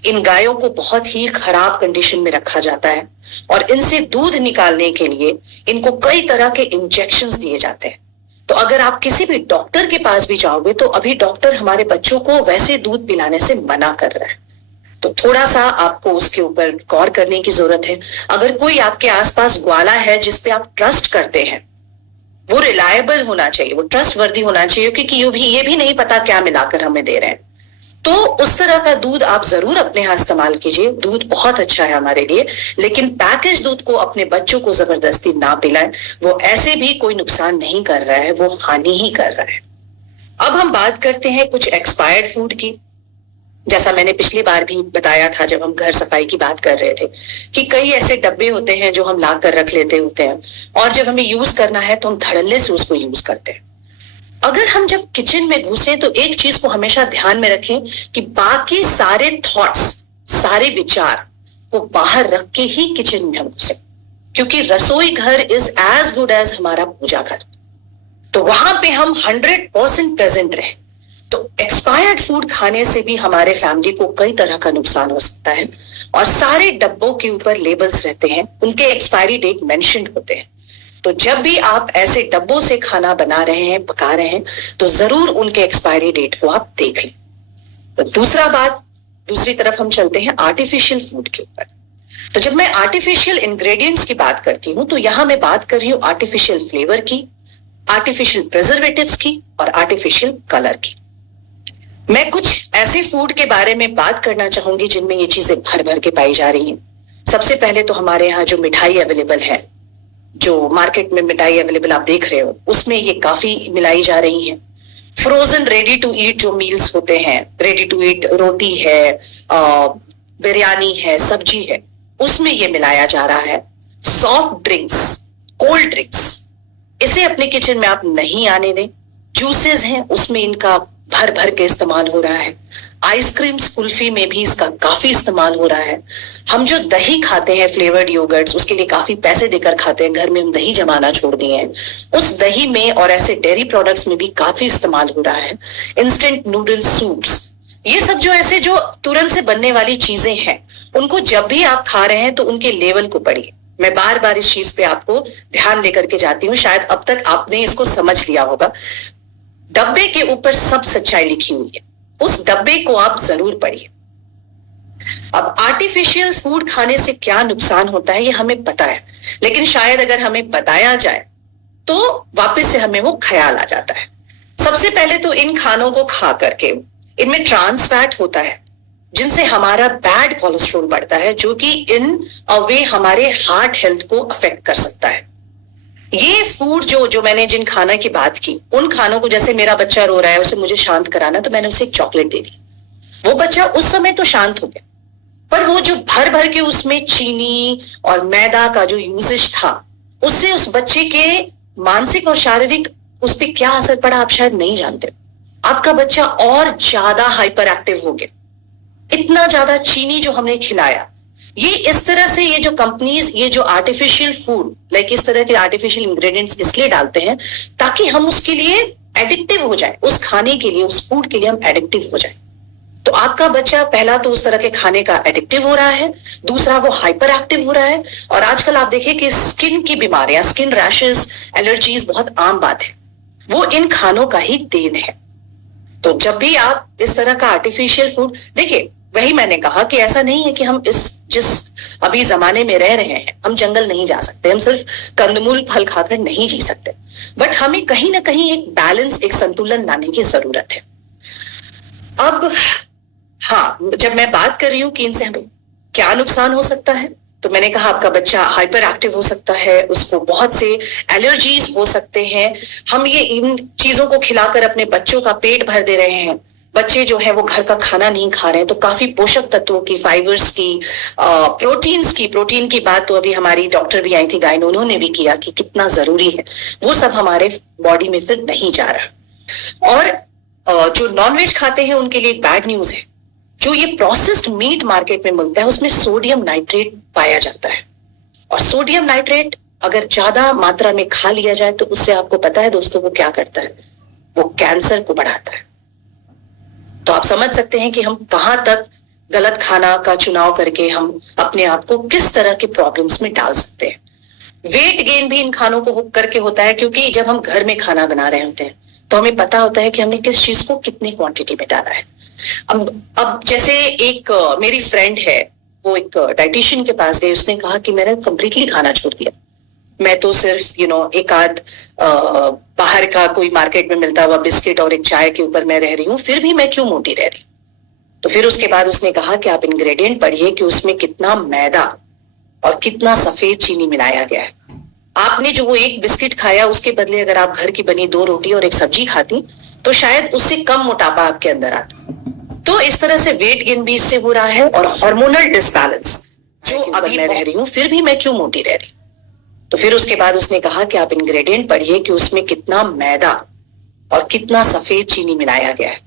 इन गायों को बहुत ही खराब कंडीशन में रखा जाता है और इनसे दूध निकालने के लिए इनको कई तरह के इंजेक्शंस दिए जाते हैं। तो अगर आप किसी भी डॉक्टर के पास भी जाओगे तो अभी डॉक्टर हमारे बच्चों को वैसे दूध पिलाने से मना कर रहा है। तो थोड़ा सा आपको उसके ऊपर गौर करने की जरूरत है। अगर कोई आपके आसपास ग्वाला है जिसपे आप ट्रस्ट करते हैं, वो रिलायबल होना चाहिए, वो ट्रस्ट वर्दी होना चाहिए, क्योंकि ये भी नहीं पता क्या मिलाकर हमें दे रहे हैं। तो उस तरह का दूध आप जरूर अपने यहाँ इस्तेमाल कीजिए। दूध बहुत अच्छा है हमारे लिए, लेकिन पैकेज दूध को अपने बच्चों को जबरदस्ती ना पिलाएं। वो ऐसे भी कोई नुकसान नहीं कर रहा है, वो हानि ही कर रहा है। अब हम बात करते हैं कुछ एक्सपायर्ड फूड की। जैसा मैंने पिछली बार भी बताया था जब हम घर सफाई की बात कर रहे थे कि कई ऐसे डब्बे होते हैं जो हम ला कर रख लेते होते हैं और जब हमें यूज करना है तो हम धड़ल्ले से उसको यूज करते हैं। अगर हम जब किचन में घुसे तो एक चीज को हमेशा ध्यान में रखें कि बाकी सारे थॉट्स, सारे विचार को बाहर रख के ही किचन में हम घुसे, क्योंकि रसोई घर इज एज गुड एज हमारा पूजा घर। तो वहां पे हम 100% प्रेजेंट रहे। तो एक्सपायर्ड फूड खाने से भी हमारे फैमिली को कई तरह का नुकसान हो सकता है और सारे डब्बों के ऊपर लेबल्स रहते हैं, उनके एक्सपायरी डेट मेंशन्ड होते हैं। तो जब भी आप ऐसे डब्बों से खाना बना रहे हैं, पका रहे हैं, तो जरूर उनके एक्सपायरी डेट को आप देख लें। तो दूसरी तरफ हम चलते हैं आर्टिफिशियल फूड के ऊपर। तो जब मैं आर्टिफिशियल इंग्रेडिएंट्स की बात करती हूं तो यहां मैं बात कर रही हूं आर्टिफिशियल फ्लेवर की, आर्टिफिशियल प्रिजर्वेटिव्स की और आर्टिफिशियल कलर की। मैं कुछ ऐसे फूड के बारे में बात करना चाहूंगी जिनमें ये चीजें भर भर के पाई जा रही हैं। सबसे पहले तो हमारे यहाँ जो मिठाई अवेलेबल है, जो मार्केट में मिठाई अवेलेबल आप देख रहे हो, उसमें ये काफी मिलाई जा रही है। फ्रोजन रेडी टू ईट जो मील्स होते हैं, रेडी टू ईट रोटी है, बिरयानी है, सब्जी है, उसमें ये मिलाया जा रहा है। सॉफ्ट ड्रिंक्स, कोल्ड ड्रिंक्स, इसे अपने किचन में आप नहीं आने दें। जूसेस हैं, उसमें इनका भर भर के इस्तेमाल हो रहा है। आइसक्रीम्स, कुल्फी में भी इसका काफी इस्तेमाल हो रहा है। हम जो दही खाते हैं, फ्लेवर्ड योगर्ट्स, उसके लिए काफी पैसे देकर खाते हैं। घर में हम दही जमाना छोड़ दिए हैं। उस दही में और ऐसे डेयरी प्रोडक्ट्स में भी काफी इस्तेमाल हो रहा है। इंस्टेंट नूडल सूप्स, ये सब जो ऐसे जो तुरंत से बनने वाली चीजें हैं, उनको जब भी आप खा रहे हैं तो उनके लेवल को पढ़िए। मैं बार बार इस चीज पे आपको ध्यान लेकर के जाती हूँ, शायद अब तक आपने इसको समझ लिया होगा। डब्बे के ऊपर सब सच्चाई लिखी हुई है, उस डब्बे को आप जरूर पढ़िए। अब आर्टिफिशियल फूड खाने से क्या नुकसान होता है ये हमें पता है, लेकिन शायद अगर हमें बताया जाए तो वापस से हमें वो ख्याल आ जाता है। सबसे पहले तो इन खानों को खा करके इनमें ट्रांस फैट होता है, जिनसे हमारा बैड कोलेस्ट्रॉल बढ़ता है, जो कि इन अ वे हमारे हार्ट हेल्थ को अफेक्ट कर सकता है। ये फूड जो मैंने जिन खाना की बात की, उन खानों को, जैसे मेरा बच्चा रो रहा है, उसे मुझे शांत कराना, तो मैंने उसे एक चॉकलेट दे दी। वो बच्चा उस समय तो शांत हो गया, पर वो जो भर भर के उसमें चीनी और मैदा का जो यूजेज था, उससे उस बच्चे के मानसिक और शारीरिक उस पर क्या असर पड़ा आप शायद नहीं जानते। आपका बच्चा और ज्यादा हाइपर एक्टिव हो गया। इतना ज्यादा चीनी जो हमने खिलाया, ये इस तरह से, ये जो कंपनीज ये जो आर्टिफिशियल फूड लाइक इस तरह के आर्टिफिशियल इंग्रेडिएंट्स इसलिए डालते हैं ताकि हम उसके लिए एडिक्टिव हो जाए, उस खाने के लिए, उस फूड के लिए हम एडिक्टिव हो जाए। तो आपका बच्चा पहला तो उस तरह के खाने का एडिक्टिव हो रहा है, दूसरा वो हाइपर एक्टिव हो रहा है, और आजकल आप देखिए कि स्किन की बीमारियां, स्किन रैशेस, एलर्जीज बहुत आम बात है। वो इन खानों का ही देन है। तो जब भी आप इस तरह का आर्टिफिशियल फूड, देखिए वही मैंने कहा कि ऐसा नहीं है कि हम जिस अभी जमाने में रह रहे हैं, हम जंगल नहीं जा सकते, हम सिर्फ कंदमूल फल खाकर नहीं जी सकते, बट हमें कहीं ना कहीं एक बैलेंस, एक संतुलन लाने की जरूरत है। अब हाँ, जब मैं बात कर रही हूं कि इनसे हमें क्या नुकसान हो सकता है, तो मैंने कहा आपका बच्चा हाइपर एक्टिव हो सकता है, उसको बहुत से एलर्जीज हो सकते हैं। हम ये इन चीजों को खिलाकर अपने बच्चों का पेट भर दे रहे हैं। बच्चे जो है वो घर का खाना नहीं खा रहे हैं, तो काफी पोषक तत्वों की, फाइबर्स की, प्रोटीन की बात तो अभी हमारी डॉक्टर भी आई थी गायनो, उन्होंने भी किया कि कितना जरूरी है, वो सब हमारे बॉडी में फिर नहीं जा रहा। और जो नॉनवेज खाते हैं उनके लिए एक बैड न्यूज है, जो ये प्रोसेस्ड मीट मार्केट में मिलता है उसमें सोडियम नाइट्रेट पाया जाता है, और सोडियम नाइट्रेट अगर ज्यादा मात्रा में खा लिया जाए तो उससे आपको पता है दोस्तों वो क्या करता है, वो कैंसर को बढ़ाता है। तो आप समझ सकते हैं कि हम कहां तक गलत खाना का चुनाव करके हम अपने आप को किस तरह के प्रॉब्लम्स में डाल सकते हैं। वेट गेन भी इन खानों को करके होता है, क्योंकि जब हम घर में खाना बना रहे होते हैं तो हमें पता होता है कि हमने किस चीज को कितनी क्वांटिटी में डाला है। अब जैसे एक मेरी फ्रेंड है, वो एक डाइटिशियन के पास गई, उसने कहा कि मैंने कंप्लीटली खाना छोड़ दिया, मैं तो सिर्फ एक आध बाहर का कोई मार्केट में मिलता हुआ बिस्किट और एक चाय के ऊपर मैं रह रही हूँ, फिर भी मैं क्यों मोटी रह रही हूँ। तो फिर उसके बाद उसने कहा कि आप इंग्रेडिएंट पढ़िए कि उसमें कितना मैदा और कितना सफेद चीनी मिलाया गया है। आपने जो वो एक बिस्किट खाया उसके बदले अगर आप घर की बनी 2 रोटी और एक सब्जी खाती तो शायद उससे कम मोटापा आपके अंदर आता। तो इस तरह से वेट गेन भी इससे हो रहा है, और हार्मोनल डिसबैलेंस जो अभी मैं रह रही हूँ फिर भी मैं क्यों मोटी रह रही हूँ। तो फिर उसके बाद उसने कहा कि आप इंग्रेडिएंट पढ़िए कि उसमें कितना मैदा और कितना सफेद चीनी मिलाया गया है।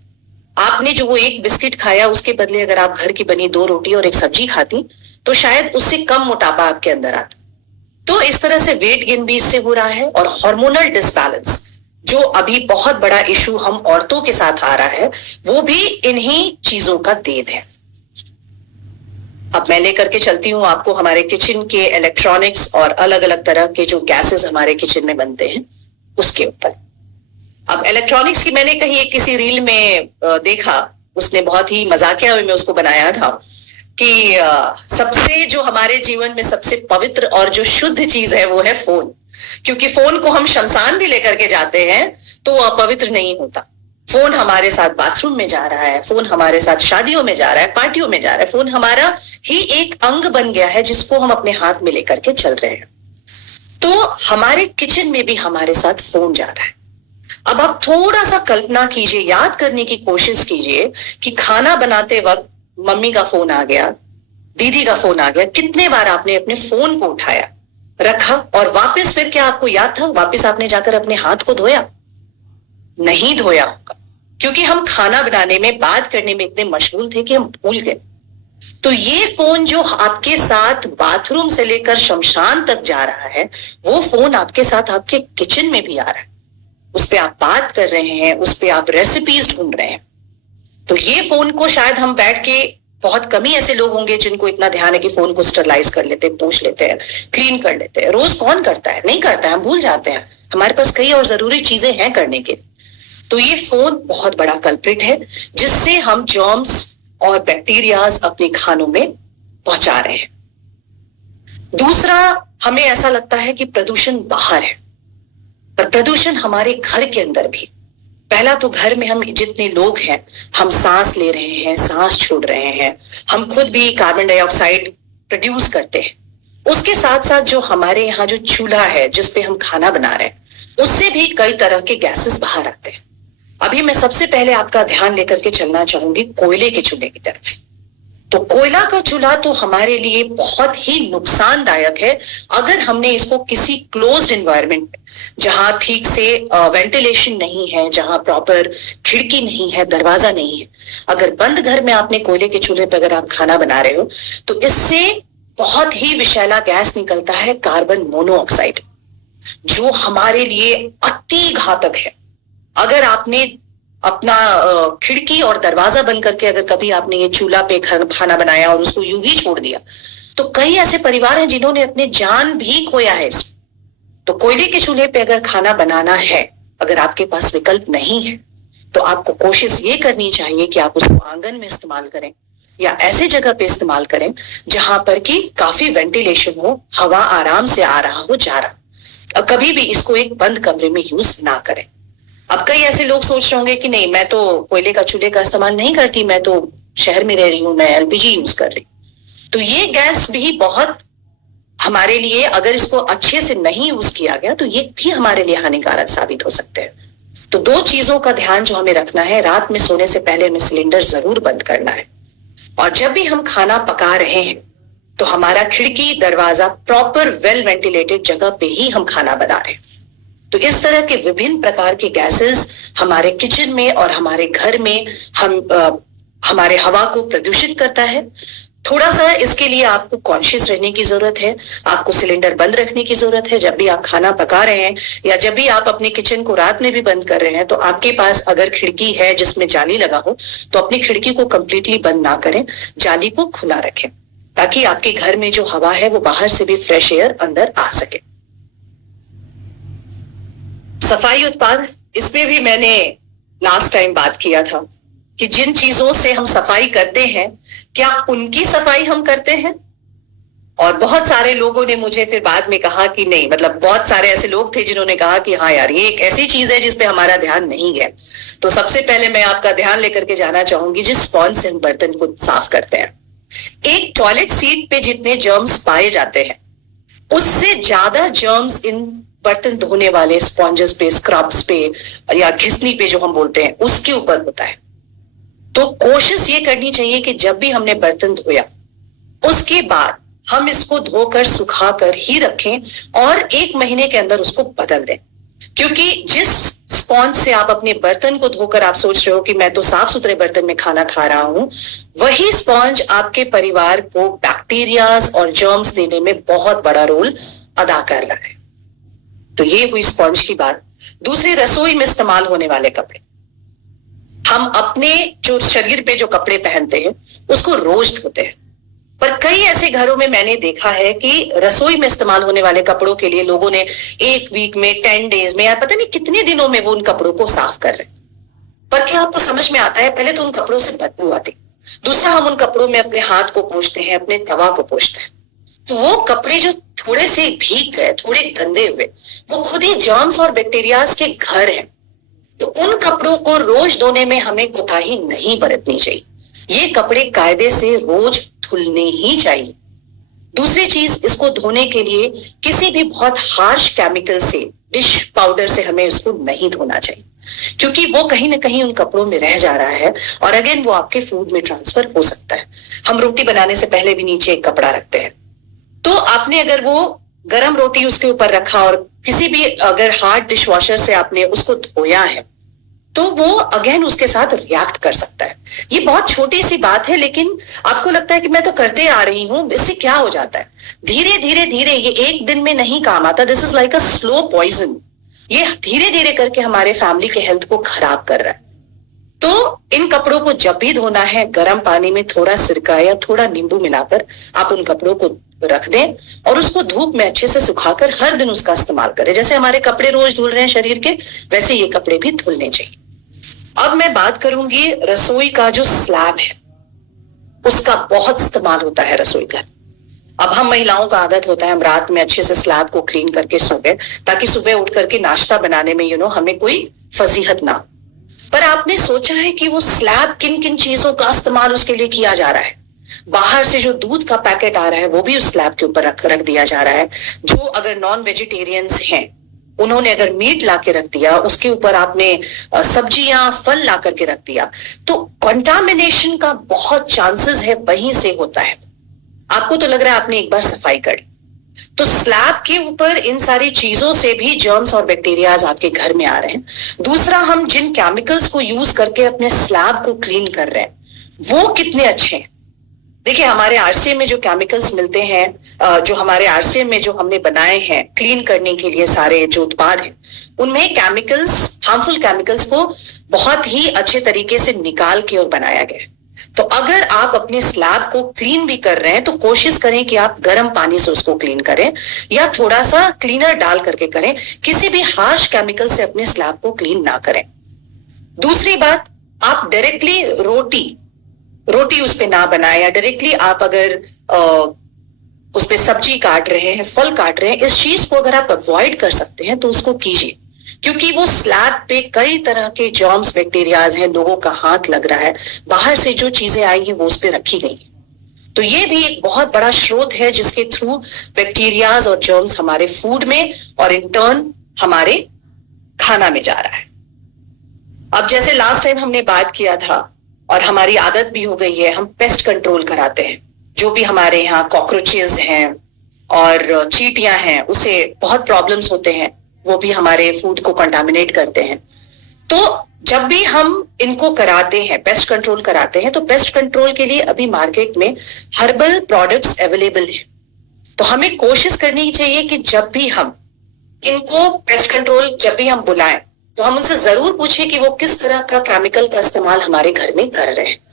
आपने जो वो एक बिस्किट खाया उसके बदले अगर आप घर की बनी 2 रोटी और एक सब्जी खाती तो शायद उससे कम मोटापा आपके अंदर आता। तो इस तरह से वेट गेन भी इससे हो रहा है, और हार्मोनल डिसबैलेंस जो अभी बहुत बड़ा इशू हम औरतों के साथ आ रहा है वो भी इन्हीं चीजों का देन है। अब मैं लेकर के चलती हूं आपको हमारे किचन के इलेक्ट्रॉनिक्स और अलग अलग तरह के जो गैसेस हमारे किचन में बनते हैं उसके ऊपर। अब इलेक्ट्रॉनिक्स की मैंने कहीं एक किसी रील में देखा, उसने बहुत ही मजाकिया में उसको बनाया था कि सबसे जो हमारे जीवन में सबसे पवित्र और जो शुद्ध चीज है वो है फोन, क्योंकि फोन को हम शमशान भी लेकर के जाते हैं तो वो अपवित्र नहीं होता। फोन हमारे साथ बाथरूम में जा रहा है, फोन हमारे साथ शादियों में जा रहा है, पार्टियों में जा रहा है, फोन हमारा ही एक अंग बन गया है जिसको हम अपने हाथ में लेकर के चल रहे हैं। तो हमारे किचन में भी हमारे साथ फोन जा रहा है। अब आप थोड़ा सा कल्पना कीजिए, याद करने की कोशिश कीजिए कि खाना बनाते वक्त मम्मी का फोन आ गया, दीदी का फोन आ गया, कितने बार आपने अपने फोन को उठाया, रखा और वापस फिर क्या आपको याद था वापस आपने जाकर अपने हाथ को धोया? नहीं धोया होगा, क्योंकि हम खाना बनाने में बात करने में इतने मशगूल थे कि हम भूल गए। तो ये फोन जो आपके साथ बाथरूम से लेकर शमशान तक जा रहा है वो फोन आपके साथ आपके किचन में भी आ रहा है। उस पे आप बात कर रहे हैं, उस पे आप रेसिपीज ढूंढ रहे हैं। तो ये फोन को शायद हम बैठ के, बहुत कम ही ऐसे लोग होंगे जिनको इतना ध्यान है कि फोन को स्टरलाइज कर लेते हैं, पोंछ लेते हैं, क्लीन कर लेते हैं। रोज कौन करता है? नहीं करता है, हम भूल जाते हैं। हमारे पास कई और जरूरी चीजें हैं करने के। तो ये फोन बहुत बड़ा कल्प्रिट है जिससे हम जर्म्स और बैक्टीरियाज अपने खानों में पहुंचा रहे हैं। दूसरा, हमें ऐसा लगता है कि प्रदूषण बाहर है, पर प्रदूषण हमारे घर के अंदर भी। पहला तो घर में हम जितने लोग हैं, हम सांस ले रहे हैं, सांस छोड़ रहे हैं, हम खुद भी कार्बन डाइऑक्साइड प्रोड्यूस करते हैं। उसके साथ साथ जो हमारे यहाँ जो चूल्हा है जिसपे हम खाना बना रहे हैं उससे भी कई तरह के गैसेस बाहर आते हैं। अभी मैं सबसे पहले आपका ध्यान लेकर के चलना चाहूंगी कोयले के चूल्हे की तरफ। तो कोयला का चूल्हा तो हमारे लिए बहुत ही नुकसानदायक है अगर हमने इसको किसी क्लोज्ड एनवायरनमेंट, जहां ठीक से वेंटिलेशन नहीं है, जहां प्रॉपर खिड़की नहीं है, दरवाजा नहीं है, अगर बंद घर में आपने कोयले के चूल्हे पर अगर आप खाना बना रहे हो तो इससे बहुत ही विषैला गैस निकलता है, कार्बन मोनोऑक्साइड, जो हमारे लिए अति घातक है। अगर आपने अपना खिड़की और दरवाजा बंद करके अगर कभी आपने ये चूल्हा पे खाना बनाया और उसको यूं ही छोड़ दिया, तो कई ऐसे परिवार हैं जिन्होंने अपने जान भी खोया है इसमें। तो कोयले के चूल्हे पे अगर खाना बनाना है, अगर आपके पास विकल्प नहीं है, तो आपको कोशिश ये करनी चाहिए कि आप उसको आंगन में इस्तेमाल करें या ऐसे जगह पे इस्तेमाल करें जहां पर कि काफी वेंटिलेशन हो, हवा आराम से आ रहा हो, जा रहा। कभी भी इसको एक बंद कमरे में यूज ना करें। अब कई ऐसे लोग सोच रहे होंगे कि नहीं, मैं तो कोयले का चूल्हे का इस्तेमाल नहीं करती, मैं तो शहर में रह रही हूं, मैं एलपीजी यूज कर रही हूं। तो ये गैस भी बहुत हमारे लिए, अगर इसको अच्छे से नहीं यूज किया गया तो ये भी हमारे लिए हानिकारक साबित हो सकते हैं। तो 2 चीजों का ध्यान जो हमें रखना है, रात में सोने से पहले हमें सिलेंडर जरूर बंद करना है, और जब भी हम खाना पका रहे हैं तो हमारा खिड़की दरवाजा प्रॉपर वेल वेंटिलेटेड जगह पे ही हम खाना बना रहे हैं। तो इस तरह के विभिन्न प्रकार के गैसेस हमारे किचन में और हमारे घर में हमारे हवा को प्रदूषित करता है। थोड़ा सा इसके लिए आपको कॉन्शियस रहने की जरूरत है, आपको सिलेंडर बंद रखने की जरूरत है। जब भी आप खाना पका रहे हैं या जब भी आप अपने किचन को रात में भी बंद कर रहे हैं, तो आपके पास अगर खिड़की है जिसमें जाली लगा हो तो अपनी खिड़की को कंप्लीटली बंद ना करें, जाली को खुला रखें ताकि आपके घर में जो हवा है वो बाहर से भी फ्रेश एयर अंदर आ सके। सफाई उत्पाद, इस पे भी मैंने लास्ट टाइम बात किया था कि जिन चीजों से हम सफाई करते हैं क्या उनकी सफाई हम करते हैं। और बहुत सारे लोगों ने मुझे फिर बाद में कहा कि नहीं, मतलब बहुत सारे ऐसे लोग थे जिन्होंने कहा कि हाँ यार, ये एक ऐसी चीज है जिसपे हमारा ध्यान नहीं है। तो सबसे पहले मैं आपका ध्यान लेकर के जाना चाहूंगी जिस स्पॉन्ज से हम बर्तन को साफ करते हैं। एक टॉयलेट सीट पे जितने जर्म्स पाए जाते हैं उससे ज्यादा जर्म्स इन बर्तन धोने वाले स्पॉन्जेस पे, स्क्रब्स पे या घिसनी पे जो हम बोलते हैं उसके ऊपर होता है। तो कोशिश ये करनी चाहिए कि जब भी हमने बर्तन धोया उसके बाद हम इसको धोकर सुखाकर ही रखें और 1 महीने के अंदर उसको बदल दें। क्योंकि जिस स्पॉन्ज से आप अपने बर्तन को धोकर आप सोच रहे हो कि मैं तो साफ सुथरे बर्तन में खाना खा रहा हूं, वही स्पॉन्ज आपके परिवार को बैक्टीरियाज और जर्म्स देने में बहुत बड़ा रोल अदा कर रहा है। तो ये हुई स्पॉन्ज की बात। दूसरी, रसोई में इस्तेमाल होने वाले कपड़े। हम अपने जो शरीर पे जो कपड़े पहनते हैं उसको रोज धोते हैं, पर कई ऐसे घरों में मैंने देखा है कि रसोई में इस्तेमाल होने वाले कपड़ों के लिए लोगों ने 1 वीक में, 10 डेज में, या पता नहीं कितने दिनों में वो उन कपड़ों को साफ कर रहे हैं। पर क्या आपको समझ में आता है, पहले तो उन कपड़ों से बदबू आती, दूसरा हम उन कपड़ों में अपने हाथ को पोंछते हैं, अपने तवा को पोंछते हैं, तो वो कपड़े जो थोड़े से भीग गए, थोड़े गंदे हुए, वो खुद ही जर्म्स और बैक्टीरियाज के घर हैं। तो उन कपड़ों को रोज धोने में हमें कोताही नहीं बरतनी चाहिए। ये कपड़े कायदे से रोज धुलने ही चाहिए। दूसरी चीज, इसको धोने के लिए किसी भी बहुत हार्श केमिकल से, डिश पाउडर से हमें इसको नहीं धोना चाहिए, क्योंकि वो कहीं ना कहीं उन कपड़ों में रह जा रहा है और अगेन वो आपके फूड में ट्रांसफर हो सकता है। हम रोटी बनाने से पहले भी नीचे एक कपड़ा रखते हैं, तो आपने अगर वो गरम रोटी उसके ऊपर रखा और किसी भी अगर हार्ड डिश वॉशर से आपने उसको धोया है तो वो अगेन उसके साथ रिएक्ट कर सकता है। ये बहुत छोटी सी बात है, लेकिन आपको लगता है कि मैं तो करते आ रही हूं, इससे क्या हो जाता है, धीरे धीरे धीरे, ये एक दिन में नहीं काम आता। This is like a slow poison. ये धीरे धीरे करके हमारे फैमिली के हेल्थ को खराब कर रहा है। तो इन कपड़ों को जब भी धोना है, गर्म पानी में थोड़ा सिरका या थोड़ा नींबू मिलाकर आप उन कपड़ों को रख दें और उसको धूप में अच्छे से सुखाकर हर दिन उसका इस्तेमाल करें। जैसे हमारे कपड़े रोज धुल रहे हैं शरीर के, वैसे ये कपड़े भी धुलने चाहिए। अब मैं बात करूंगी रसोई का जो स्लैब है, उसका बहुत इस्तेमाल होता है रसोई घर। अब हम महिलाओं का आदत होता है हम रात में अच्छे से स्लैब को क्लीन करके सो गए ताकि सुबह उठ करके नाश्ता बनाने में हमें कोई फजीहत ना हो। पर आपने सोचा है कि वो स्लैब किन किन चीजों का इस्तेमाल उसके लिए किया जा रहा है? बाहर से जो दूध का पैकेट आ रहा है वो भी उस स्लैब के ऊपर रख दिया जा रहा है। जो अगर नॉन वेजिटेरियंस हैं उन्होंने अगर मीट ला के रख दिया, उसके ऊपर आपने सब्जियां, फल ला करके रख दिया, तो कंटामिनेशन का बहुत चांसेस है वहीं से होता है। आपको तो लग रहा है आपने एक बार सफाई कर ली, तो स्लैब के ऊपर इन सारी चीजों से भी जर्म्स और बैक्टीरियाज आपके घर में आ रहे हैं। दूसरा, हम जिन केमिकल्स को यूज करके अपने स्लैब को क्लीन कर रहे हैं वो कितने अच्छे हैं। देखिए, हमारे आरसीएम में जो केमिकल्स मिलते हैं, जो हमारे आरसीएम में जो हमने बनाए हैं क्लीन करने के लिए सारे जो उत्पाद हैं, उनमें केमिकल्स, हार्मफुल केमिकल्स को बहुत ही अच्छे तरीके से निकाल के और बनाया गया है। तो अगर आप अपने स्लैब को क्लीन भी कर रहे हैं तो कोशिश करें कि आप गर्म पानी से उसको क्लीन करें या थोड़ा सा क्लीनर डाल करके करें। किसी भी हार्श केमिकल से अपने स्लैब को क्लीन ना करें। दूसरी बात, आप डायरेक्टली रोटी उस पे ना बनाए, या डायरेक्टली आप अगर उस पे सब्जी काट रहे हैं, फल काट रहे हैं, इस चीज को अगर आप अवॉइड कर सकते हैं तो उसको कीजिए, क्योंकि वो स्लैब पे कई तरह के जर्म्स, बैक्टीरियाज हैं, लोगों का हाथ लग रहा है, बाहर से जो चीजें आई हैं वो उस पे रखी गई हैं। तो ये भी एक बहुत बड़ा स्रोत है जिसके थ्रू बैक्टीरियाज और जर्म्स हमारे फूड में और इन टर्न हमारे खाना में जा रहा है। अब जैसे लास्ट टाइम हमने बात किया था और हमारी आदत भी हो गई है, हम पेस्ट कंट्रोल कराते हैं। जो भी हमारे यहाँ कॉकरोचेस हैं और चींटियां हैं, उससे बहुत प्रॉब्लम्स होते हैं। वो भी हमारे फूड को कंटामिनेट करते हैं। तो जब भी हम इनको कराते हैं, पेस्ट कंट्रोल कराते हैं, तो पेस्ट कंट्रोल के लिए अभी मार्केट में हर्बल प्रोडक्ट्स अवेलेबल है। तो हमें कोशिश करनी चाहिए कि जब भी हम इनको पेस्ट कंट्रोल जब भी हम बुलाएं तो हम उनसे जरूर पूछें कि वो किस तरह का केमिकल का इस्तेमाल हमारे घर में कर रहे हैं।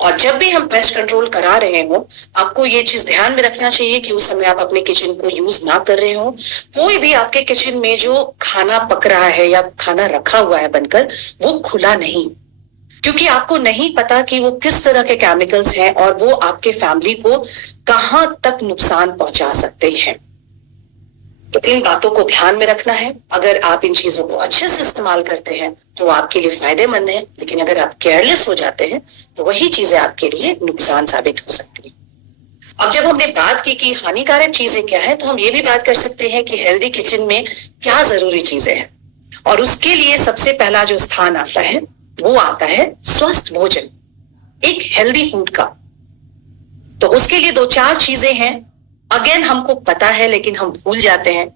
और जब भी हम पेस्ट कंट्रोल करा रहे हो, आपको ये चीज ध्यान में रखना चाहिए कि उस समय आप अपने किचन को यूज ना कर रहे हो। कोई भी आपके किचन में जो खाना पक रहा है या खाना रखा हुआ है बनकर, वो खुला नहीं, क्योंकि आपको नहीं पता कि वो किस तरह के केमिकल्स हैं और वो आपके फैमिली को कहां तक नुकसान पहुंचा सकते हैं। तो इन बातों को ध्यान में रखना है। अगर आप इन चीजों को अच्छे से इस्तेमाल करते हैं तो आपके लिए फायदेमंद है, लेकिन अगर आप केयरलेस हो जाते हैं तो वही चीजें आपके लिए नुकसान साबित हो सकती है। अब जब हमने बात की कि हानिकारक चीजें क्या है, तो हम ये भी बात कर सकते हैं कि हेल्दी किचन में क्या जरूरी चीजें हैं। और उसके लिए सबसे पहला जो स्थान आता है वो आता है स्वस्थ भोजन, एक हेल्दी फूड का। तो उसके लिए 2-4 चीजें हैं। अगेन हमको पता है लेकिन हम भूल जाते हैं,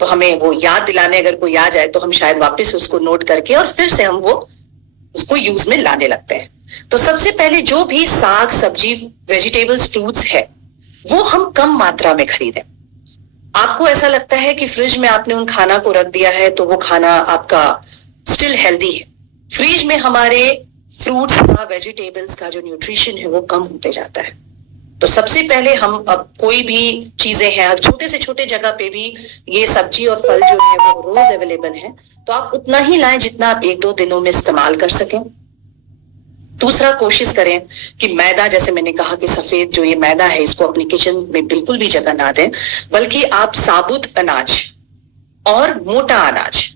तो हमें वो याद दिलाने अगर कोई आ जाए तो हम शायद वापस उसको नोट करके और फिर से हम वो उसको यूज में लाने लगते हैं। तो सबसे पहले जो भी साग सब्जी वेजिटेबल्स फ्रूट्स है वो हम कम मात्रा में खरीदें। आपको ऐसा लगता है कि फ्रिज में आपने उन खाना को रख दिया है तो वो खाना आपका स्टिल हेल्दी है। फ्रिज में हमारे फ्रूट्स का वेजिटेबल्स का जो न्यूट्रिशन है वो कम होते जाता है। तो सबसे पहले हम अब कोई भी चीजें हैं, छोटे से छोटे जगह पे भी ये सब्जी और फल जो है वो रोज अवेलेबल है, तो आप उतना ही लाएं जितना आप 1-2 दिनों में इस्तेमाल कर सकें। दूसरा, कोशिश करें कि मैदा, जैसे मैंने कहा कि सफेद जो ये मैदा है इसको अपनी किचन में बिल्कुल भी जगह ना दें, बल्कि आप साबुत अनाज और मोटा अनाज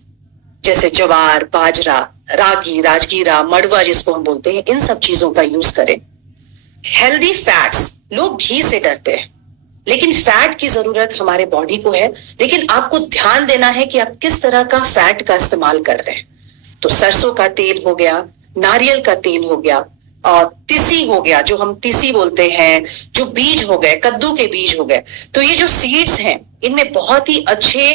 जैसे ज्वार, बाजरा, रागी, राजगीरा, मड़वा जिसको हम बोलते हैं, इन सब चीजों का यूज करें। हेल्दी फैट्स, लोग घी से डरते हैं लेकिन फैट की जरूरत हमारे बॉडी को है, लेकिन आपको ध्यान देना है कि आप किस तरह का फैट का इस्तेमाल कर रहे हैं। तो सरसों का तेल हो गया, नारियल का तेल हो गया, और तिसी हो गया जो हम तिसी बोलते हैं, जो बीज हो गए, कद्दू के बीज हो गए। तो ये जो सीड्स हैं इनमें बहुत ही अच्छे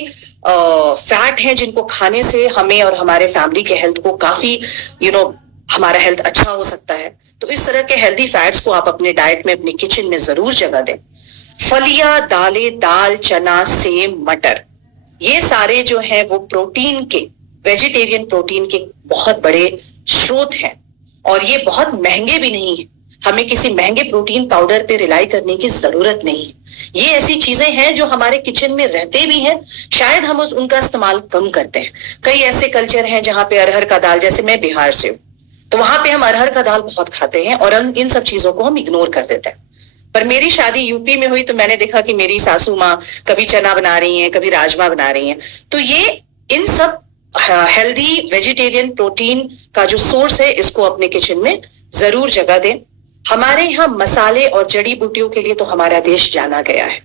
फैट हैं जिनको खाने से हमें और हमारे फैमिली के हेल्थ को काफी हमारा हेल्थ अच्छा हो सकता है। तो इस तरह के हेल्दी फैट्स को आप अपने डाइट में, अपने किचन में जरूर जगह दें। फलियां, दालें, दाल, चना, सेम, मटर, ये सारे जो हैं वो प्रोटीन के, वेजिटेरियन प्रोटीन के बहुत बड़े स्रोत हैं और ये बहुत महंगे भी नहीं है। हमें किसी महंगे प्रोटीन पाउडर पे रिलाई करने की जरूरत नहीं है। ये ऐसी चीजें हैं जो हमारे किचन में रहते भी हैं, शायद हम उनका इस्तेमाल कम करते हैं। कई ऐसे कल्चर हैं जहां पे अरहर का दाल, जैसे मैं बिहार से हूँ तो वहां पे हम अरहर का दाल बहुत खाते हैं और इन सब चीजों को हम इग्नोर कर देते हैं। पर मेरी शादी यूपी में हुई तो मैंने देखा कि मेरी सासू माँ कभी चना बना रही हैं, कभी राजमा बना रही हैं। तो ये इन सब हेल्दी वेजिटेरियन प्रोटीन का जो सोर्स है इसको अपने किचन में जरूर जगह दें। हमारे यहाँ मसाले और जड़ी बूटियों के लिए तो हमारा देश जाना गया है।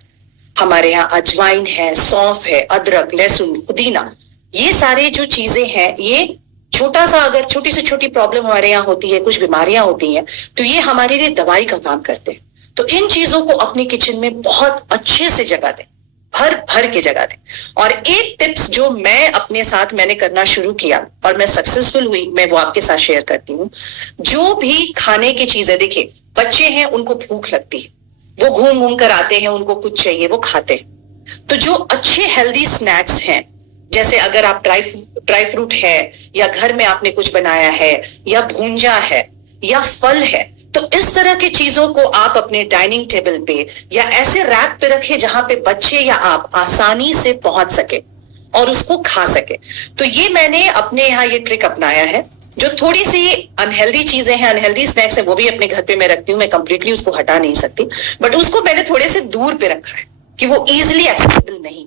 हमारे यहाँ अजवाइन है, सौंफ है, अदरक, लहसुन, पुदीना, ये सारे जो चीजें हैं, ये छोटा सा अगर छोटी से छोटी प्रॉब्लम हमारे यहाँ होती है, कुछ बीमारियां होती हैं, तो ये हमारे लिए दवाई का काम करते हैं। तो इन चीजों को अपने किचन में बहुत अच्छे से जगह दें, भर भर के जगह दें। और एक टिप्स जो मैं अपने साथ मैंने करना शुरू किया और मैं सक्सेसफुल हुई, मैं वो आपके साथ शेयर करती हूँ। जो भी खाने की चीजें, देखिए बच्चे हैं उनको भूख लगती है, वो घूम घूम कर आते हैं, उनको कुछ चाहिए, वो खाते हैं। तो जो अच्छे हेल्दी स्नैक्स हैं, जैसे अगर आप ड्राई फ्रूट है या घर में आपने कुछ बनाया है या भूंजा है या फल है, तो इस तरह की चीजों को आप अपने डाइनिंग टेबल पे या ऐसे रैक पे रखें जहां पे बच्चे या आप आसानी से पहुंच सके और उसको खा सके। तो ये मैंने अपने यहाँ ये ट्रिक अपनाया है। जो थोड़ी सी अनहेल्दी चीजें हैं, अनहेल्दी स्नैक्स है, वो भी अपने घर पे मैं रखती हूँ। मैं कंप्लीटली उसको हटा नहीं सकती, बट उसको मैंने थोड़े से दूर पे रखा है कि वो इजिली एक्सेसिबल नहीं।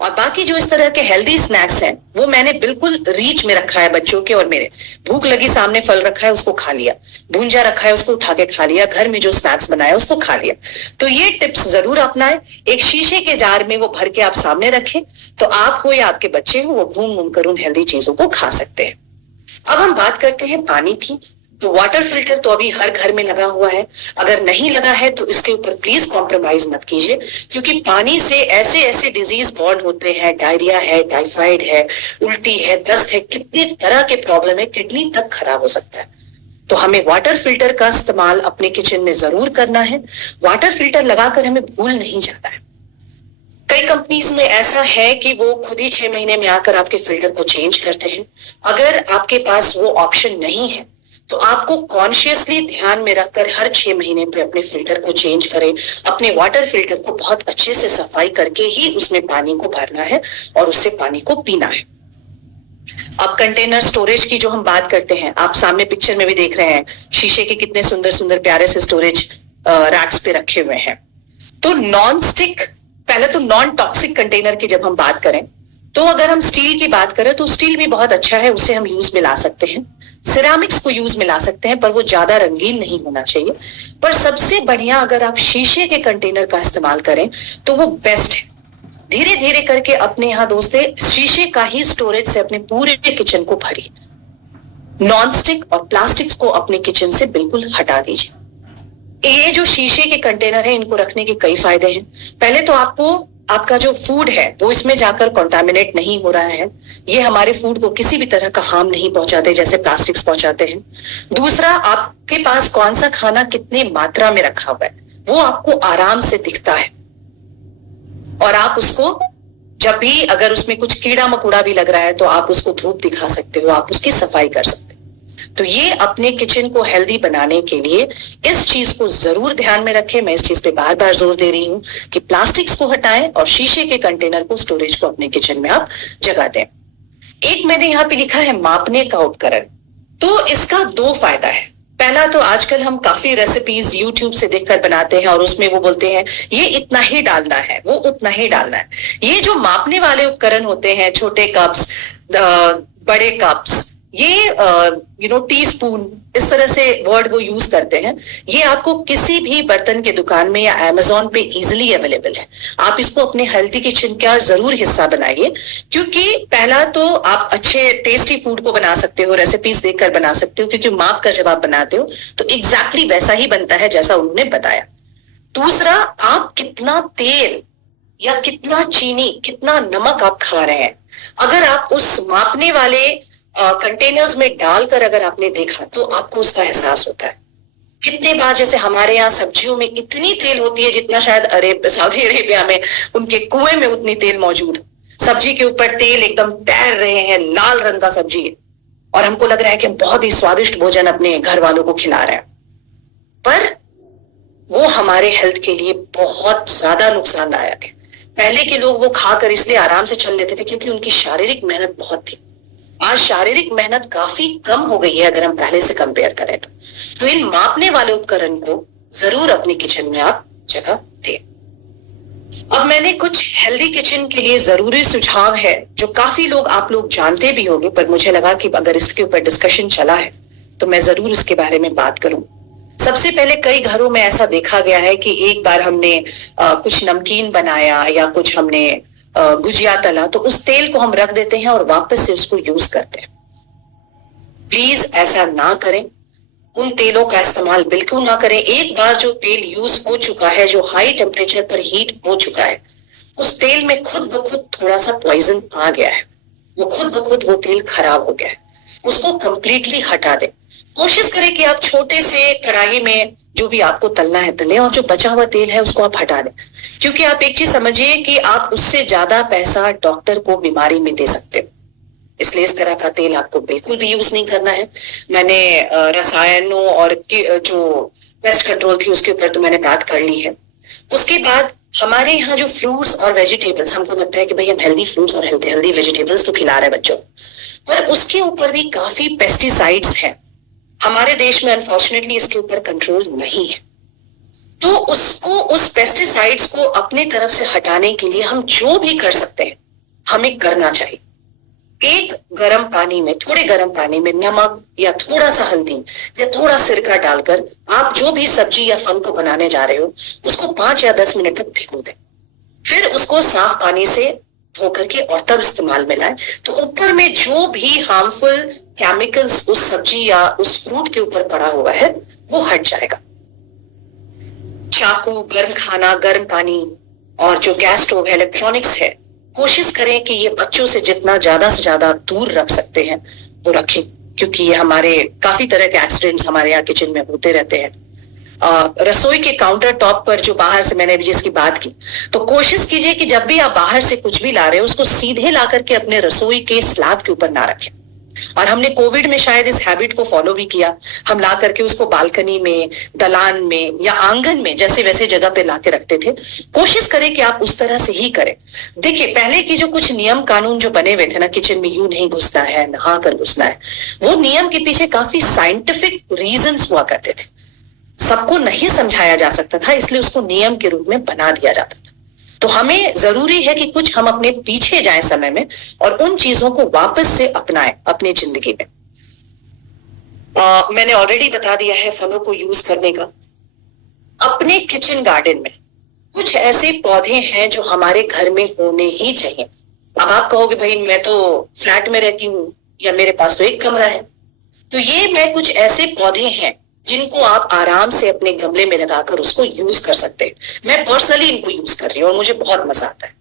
और बाकी जो इस तरह के हेल्दी स्नैक्स हैं वो मैंने बिल्कुल रीच में रखा है बच्चों के और मेरे। भूख लगी, सामने फल रखा है, उसको खा लिया, भूंजा रखा है, उसको उठा के खा लिया, घर में जो स्नैक्स बनाया उसको खा लिया। तो ये टिप्स जरूर अपनाएं। एक शीशे के जार में वो भर के आप सामने रखें, तो आप हो या आपके बच्चे हो, वो घूम घूम कर उन हेल्दी चीजों को खा सकते हैं। अब हम बात करते हैं पानी की। तो वाटर फिल्टर तो अभी हर घर में लगा हुआ है, अगर नहीं लगा है तो इसके ऊपर प्लीज कॉम्प्रोमाइज मत कीजिए, क्योंकि पानी से ऐसे ऐसे डिजीज बॉर्न होते हैं, डायरिया है, टाइफाइड है, उल्टी है, दस्त है, कितने तरह के प्रॉब्लम है, किडनी तक खराब हो सकता है। तो हमें वाटर फिल्टर का इस्तेमाल अपने किचन में जरूर करना है। वाटर फिल्टर लगाकर हमें भूल नहीं जाना है। कई कंपनीज में ऐसा है कि वो खुद ही 6 महीने में आकर आपके फिल्टर को चेंज करते हैं। अगर आपके पास वो ऑप्शन नहीं है तो आपको कॉन्शियसली ध्यान में रखकर हर 6 महीने पे अपने फिल्टर को चेंज करें। अपने वाटर फिल्टर को बहुत अच्छे से सफाई करके ही उसमें पानी को भरना है और उससे पानी को पीना है। अब कंटेनर स्टोरेज की जो हम बात करते हैं, आप सामने पिक्चर में भी देख रहे हैं शीशे के कितने सुंदर सुंदर प्यारे से स्टोरेज रैक्स पे रखे हुए हैं। तो नॉन स्टिक, पहले तो नॉन टॉक्सिक कंटेनर की जब हम बात करें तो अगर हम स्टील की बात करें तो स्टील भी बहुत अच्छा है, उसे हम यूज में ला सकते हैं। सिरामिक्स को यूज में ला सकते हैं, पर वो ज्यादा रंगीन नहीं होना चाहिए। पर सबसे बढ़िया अगर आप शीशे के कंटेनर का इस्तेमाल करें तो वो बेस्ट है। धीरे धीरे करके अपने यहाँ दोस्तों शीशे का ही स्टोरेज से अपने पूरे किचन को भरिए। नॉन स्टिक और प्लास्टिक्स को अपने किचन से बिल्कुल हटा दीजिए। ये जो शीशे के कंटेनर है, इनको रखने के कई फायदे हैं। पहले तो आपका जो फूड है वो इसमें जाकर कॉन्टामिनेट नहीं हो रहा है। ये हमारे फूड को किसी भी तरह का हार्म नहीं पहुंचाते जैसे प्लास्टिक्स पहुंचाते हैं। दूसरा, आपके पास कौन सा खाना कितनी मात्रा में रखा हुआ है वो आपको आराम से दिखता है, और आप उसको जब भी अगर उसमें कुछ कीड़ा मकोड़ा भी लग रहा है तो आप उसको धूप दिखा सकते हो, आप उसकी सफाई कर सकते हो। तो ये अपने किचन को हेल्दी बनाने के लिए इस चीज को जरूर ध्यान में रखें। मैं इस चीज पे बार बार जोर दे रही हूं कि प्लास्टिक्स को हटाएं और शीशे के कंटेनर को, स्टोरेज को अपने किचन में आप जगह दें। एक मैंने यहाँ पे लिखा है मापने का उपकरण। तो इसका 2 फायदा है। पहला तो आजकल हम काफी रेसिपीज यूट्यूब से देखकर बनाते हैं और उसमें वो बोलते हैं ये इतना ही डालना है, वो उतना ही डालना है। ये जो मापने वाले उपकरण होते हैं, छोटे कप्स, बड़े कप्स, ये टी स्पून, इस तरह से वर्ड वो यूज करते हैं, ये आपको किसी भी बर्तन के दुकान में या अमेज़न पे इजीली अवेलेबल है। आप इसको अपने हेल्थी किचन का जरूर हिस्सा बनाइए, क्योंकि पहला तो आप अच्छे टेस्टी फूड को बना सकते हो, रेसिपीज देखकर बना सकते हो, क्योंकि माप कर जब आप बनाते हो तो एग्जैक्टली वैसा ही बनता है जैसा उन्होंने बताया। दूसरा, आप कितना तेल या कितना चीनी, कितना नमक आप खा रहे हैं, अगर आप उस मापने वाले कंटेनर्स में डालकर अगर आपने देखा तो आपको उसका एहसास होता है। कितने बार जैसे हमारे यहाँ सब्जियों में इतनी तेल होती है जितना शायद सऊदी अरेबिया में उनके कुएं में उतनी तेल मौजूद। सब्जी के ऊपर तेल एकदम तैर रहे हैं, लाल रंग का सब्जी है, और हमको लग रहा है कि हम बहुत ही स्वादिष्ट भोजन अपने घर वालों को खिला रहे हैं, पर वो हमारे हेल्थ के लिए बहुत ज्यादा नुकसानदायक है। पहले के लोग वो खाकर इसलिए आराम से चल लेते थे क्योंकि उनकी शारीरिक मेहनत बहुत थी। आज शारीरिक मेहनत काफी कम हो गई है अगर हम पहले से कंपेयर करें तो इन मापने वाले उपकरण को जरूर अपने किचन में आप जगह दें। अब मैंने कुछ हेल्दी किचन के लिए जरूरी सुझाव है जो काफी लोग आप लोग जानते भी होंगे, पर मुझे लगा कि अगर इसके ऊपर डिस्कशन चला है तो मैं जरूर इसके बारे में बात करूं। सबसे पहले, कई घरों में ऐसा देखा गया है कि एक बार हमने कुछ नमकीन बनाया या कुछ हमने गुजिया तला तो उस तेल को हम रख देते हैं और वापस से उसको यूज करते हैं। प्लीज ऐसा ना करें, उन तेलों का इस्तेमाल बिल्कुल ना करें। एक बार जो तेल यूज हो चुका है, जो हाई टेम्परेचर पर हीट हो चुका है, उस तेल में खुद ब खुद थोड़ा सा पॉइजन आ गया है, वो खुद ब खुद वो तेल खराब हो गया है, उसको कंप्लीटली हटा दें। कोशिश करें कि आप छोटे से कढ़ाई में जो भी आपको तलना है तलें, और जो बचा हुआ तेल है उसको आप हटा दें, क्योंकि आप एक चीज समझिए कि आप उससे ज्यादा पैसा डॉक्टर को बीमारी में दे सकते हो। इसलिए इस तरह का तेल आपको बिल्कुल भी यूज नहीं करना है। मैंने रसायनों और जो पेस्ट कंट्रोल थी उसके ऊपर तो मैंने बात कर ली है। उसके बाद हमारे यहाँ जो फ्रूट्स और वेजिटेबल्स, हमको लगता है कि भाई हम हेल्दी फ्रूट्स और हेल्दी वेजिटेबल्स तो खिला रहे हैं बच्चों, पर उसके ऊपर भी काफी पेस्टिसाइड्स हैं। हमारे देश में अनफॉर्चुनेटली इसके ऊपर कंट्रोल नहीं है, तो उस पेस्टिसाइड्स को अपने तरफ से हटाने के लिए हम जो भी कर सकते हैं हमें करना चाहिए। एक गर्म पानी में, थोड़े गर्म पानी में नमक या थोड़ा सा हल्दी या थोड़ा सिरका डालकर आप जो भी सब्जी या फल को बनाने जा रहे हो उसको 5 या 10 मिनट तक भिगो दें। फिर उसको साफ पानी से धो करके और तब इस्तेमाल में लाएं, तो ऊपर में जो भी हार्मफुल केमिकल्स उस सब्जी या उस फ्रूट के ऊपर पड़ा हुआ है वो हट जाएगा। चाकू, गर्म खाना, गर्म पानी और जो गैस स्टोव है, इलेक्ट्रॉनिक्स है, कोशिश करें कि ये बच्चों से जितना ज्यादा से ज्यादा दूर रख सकते हैं वो रखें, क्योंकि ये हमारे काफी तरह के एक्सीडेंट्स हमारे यहाँ किचन में होते रहते हैं। रसोई के काउंटर टॉप पर जो बाहर से मैंने अभी जिसकी बात की, तो कोशिश कीजिए कि जब भी आप बाहर से कुछ भी ला रहे हो उसको सीधे ला करके अपने रसोई के स्लैब के ऊपर ना रखें। और हमने कोविड में शायद इस हैबिट को फॉलो भी किया, हम ला करके उसको बालकनी में, दलान में या आंगन में जैसे वैसे जगह पे ला के रखते थे। कोशिश करें कि आप उस तरह से ही करें। देखिए, पहले की जो कुछ नियम कानून जो बने हुए थे ना, किचन में यूं नहीं घुसना है, नहा कर घुसना है, वो नियम के पीछे काफी साइंटिफिक रीजंस हुआ करते थे। सबको नहीं समझाया जा सकता था, इसलिए उसको नियम के रूप में बना दिया जाता था। तो हमें जरूरी है कि कुछ हम अपने पीछे जाएं समय में और उन चीजों को वापस से अपनाएं अपनी जिंदगी में। मैंने ऑलरेडी बता दिया है फलों को यूज करने का। अपने किचन गार्डन में कुछ ऐसे पौधे हैं जो हमारे घर में होने ही चाहिए। अब आप कहोगे भाई मैं तो फ्लैट में रहती हूँ या मेरे पास तो एक कमरा है, तो ये मैं कुछ ऐसे पौधे हैं जिनको आप आराम से अपने गमले में लगाकर उसको यूज कर सकते हैं। मैं पर्सनली इनको यूज कर रही हूँ और मुझे बहुत मजा आता है।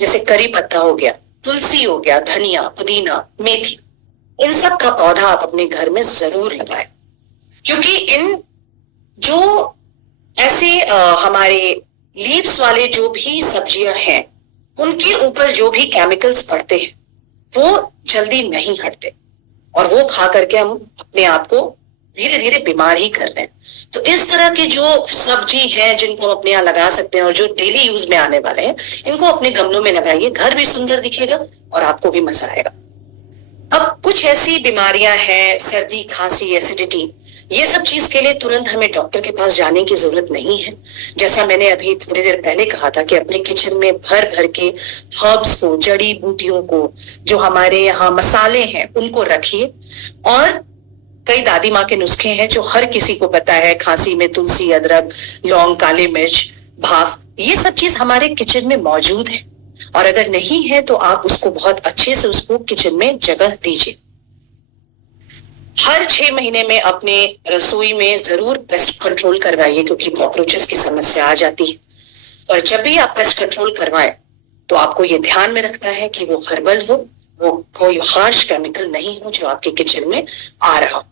जैसे करी पत्ता हो गया, तुलसी हो गया, धनिया, पुदीना, मेथी, इन सब का पौधा आप अपने घर में जरूर लगाएं, क्योंकि इन जो ऐसे हमारे लीव्स वाले जो भी सब्जियां हैं उनके ऊपर जो भी केमिकल्स पड़ते हैं वो जल्दी नहीं हटते और वो खा करके हम अपने आप को धीरे धीरे बीमार ही कर रहे हैं। तो इस तरह के जो सब्जी हैं जिनको हम अपने यहाँ लगा सकते हैं और जो डेली यूज में आने वाले हैं, इनको अपने गमलों में लगाइए। घर भी सुंदर दिखेगा और आपको भी मजा आएगा। अब कुछ ऐसी बीमारियां हैं, सर्दी, खांसी, एसिडिटी, ये सब चीज के लिए तुरंत हमें डॉक्टर के पास जाने की जरूरत नहीं है। जैसा मैंने अभी थोड़ी देर पहले कहा था कि अपने किचन में भर भर के हर्ब्स को, जड़ी बूटियों को, जो हमारे यहाँ मसाले हैं उनको रखिए। और कई दादी माँ के नुस्खे हैं जो हर किसी को पता है, खांसी में तुलसी, अदरक, लौंग, काली मिर्च, भाफ, ये सब चीज हमारे किचन में मौजूद है। और अगर नहीं है तो आप उसको बहुत अच्छे से उसको किचन में जगह दीजिए। हर 6 महीने में अपने रसोई में जरूर पेस्ट कंट्रोल करवाइए, क्योंकि कॉकरोचेस की समस्या आ जाती है। और जब भी आप पेस्ट कंट्रोल करवाएं तो आपको ये ध्यान में रखना है कि वो हर्बल हो, वो कोई हार्श केमिकल नहीं हो जो आपके किचन में आ रहा हो।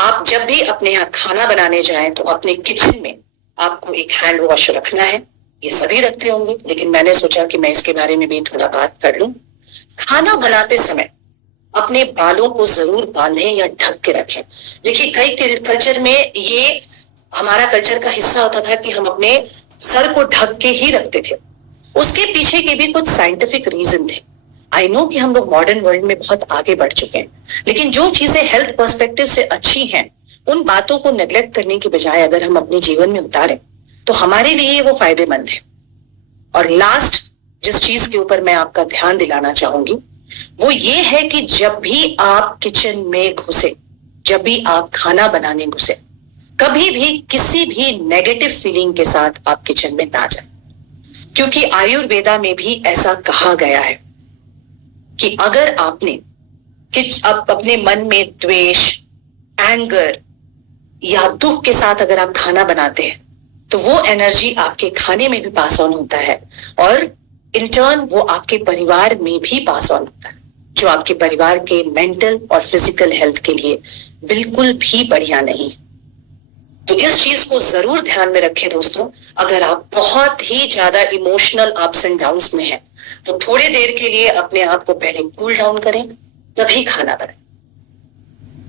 आप जब भी अपने यहाँ खाना बनाने जाएं तो अपने किचन में आपको एक हैंड वॉश रखना है। ये सभी रखते होंगे, लेकिन मैंने सोचा कि मैं इसके बारे में भी थोड़ा बात कर लूं। खाना बनाते समय अपने बालों को जरूर बांधें या ढक के रखें। देखिए, कई कल्चर में ये हमारा कल्चर का हिस्सा होता था कि हम अपने सर को ढक के ही रखते थे। उसके पीछे के भी कुछ साइंटिफिक रीजन थे। आई नो कि हम लोग मॉडर्न वर्ल्ड में बहुत आगे बढ़ चुके हैं, लेकिन जो चीजें हेल्थ पर्सपेक्टिव से अच्छी हैं उन बातों को नेग्लेक्ट करने के बजाय अगर हम अपने जीवन में उतारें तो हमारे लिए वो फायदेमंद है। और लास्ट जिस चीज के ऊपर मैं आपका ध्यान दिलाना चाहूंगी वो ये है कि जब भी आप किचन में घुसे, जब भी आप खाना बनाने घुसे, कभी भी किसी भी नेगेटिव फीलिंग के साथ आप किचन में ना जाएं, क्योंकि आयुर्वेदा में भी ऐसा कहा गया है कि अगर आपने अब अपने मन में द्वेष, एंगर या दुख के साथ अगर आप खाना बनाते हैं तो वो एनर्जी आपके खाने में भी पास ऑन होता है और इन टर्न वो आपके परिवार में भी पास ऑन होता है, जो आपके परिवार के मेंटल और फिजिकल हेल्थ के लिए बिल्कुल भी बढ़िया नहीं है। तो इस चीज को जरूर ध्यान में रखें दोस्तों। अगर आप बहुत ही ज्यादा इमोशनल अप्स एंड डाउन्स में हैं तो थोड़ी देर के लिए अपने आप को पहले कूल डाउन करें, तभी खाना बनाएं।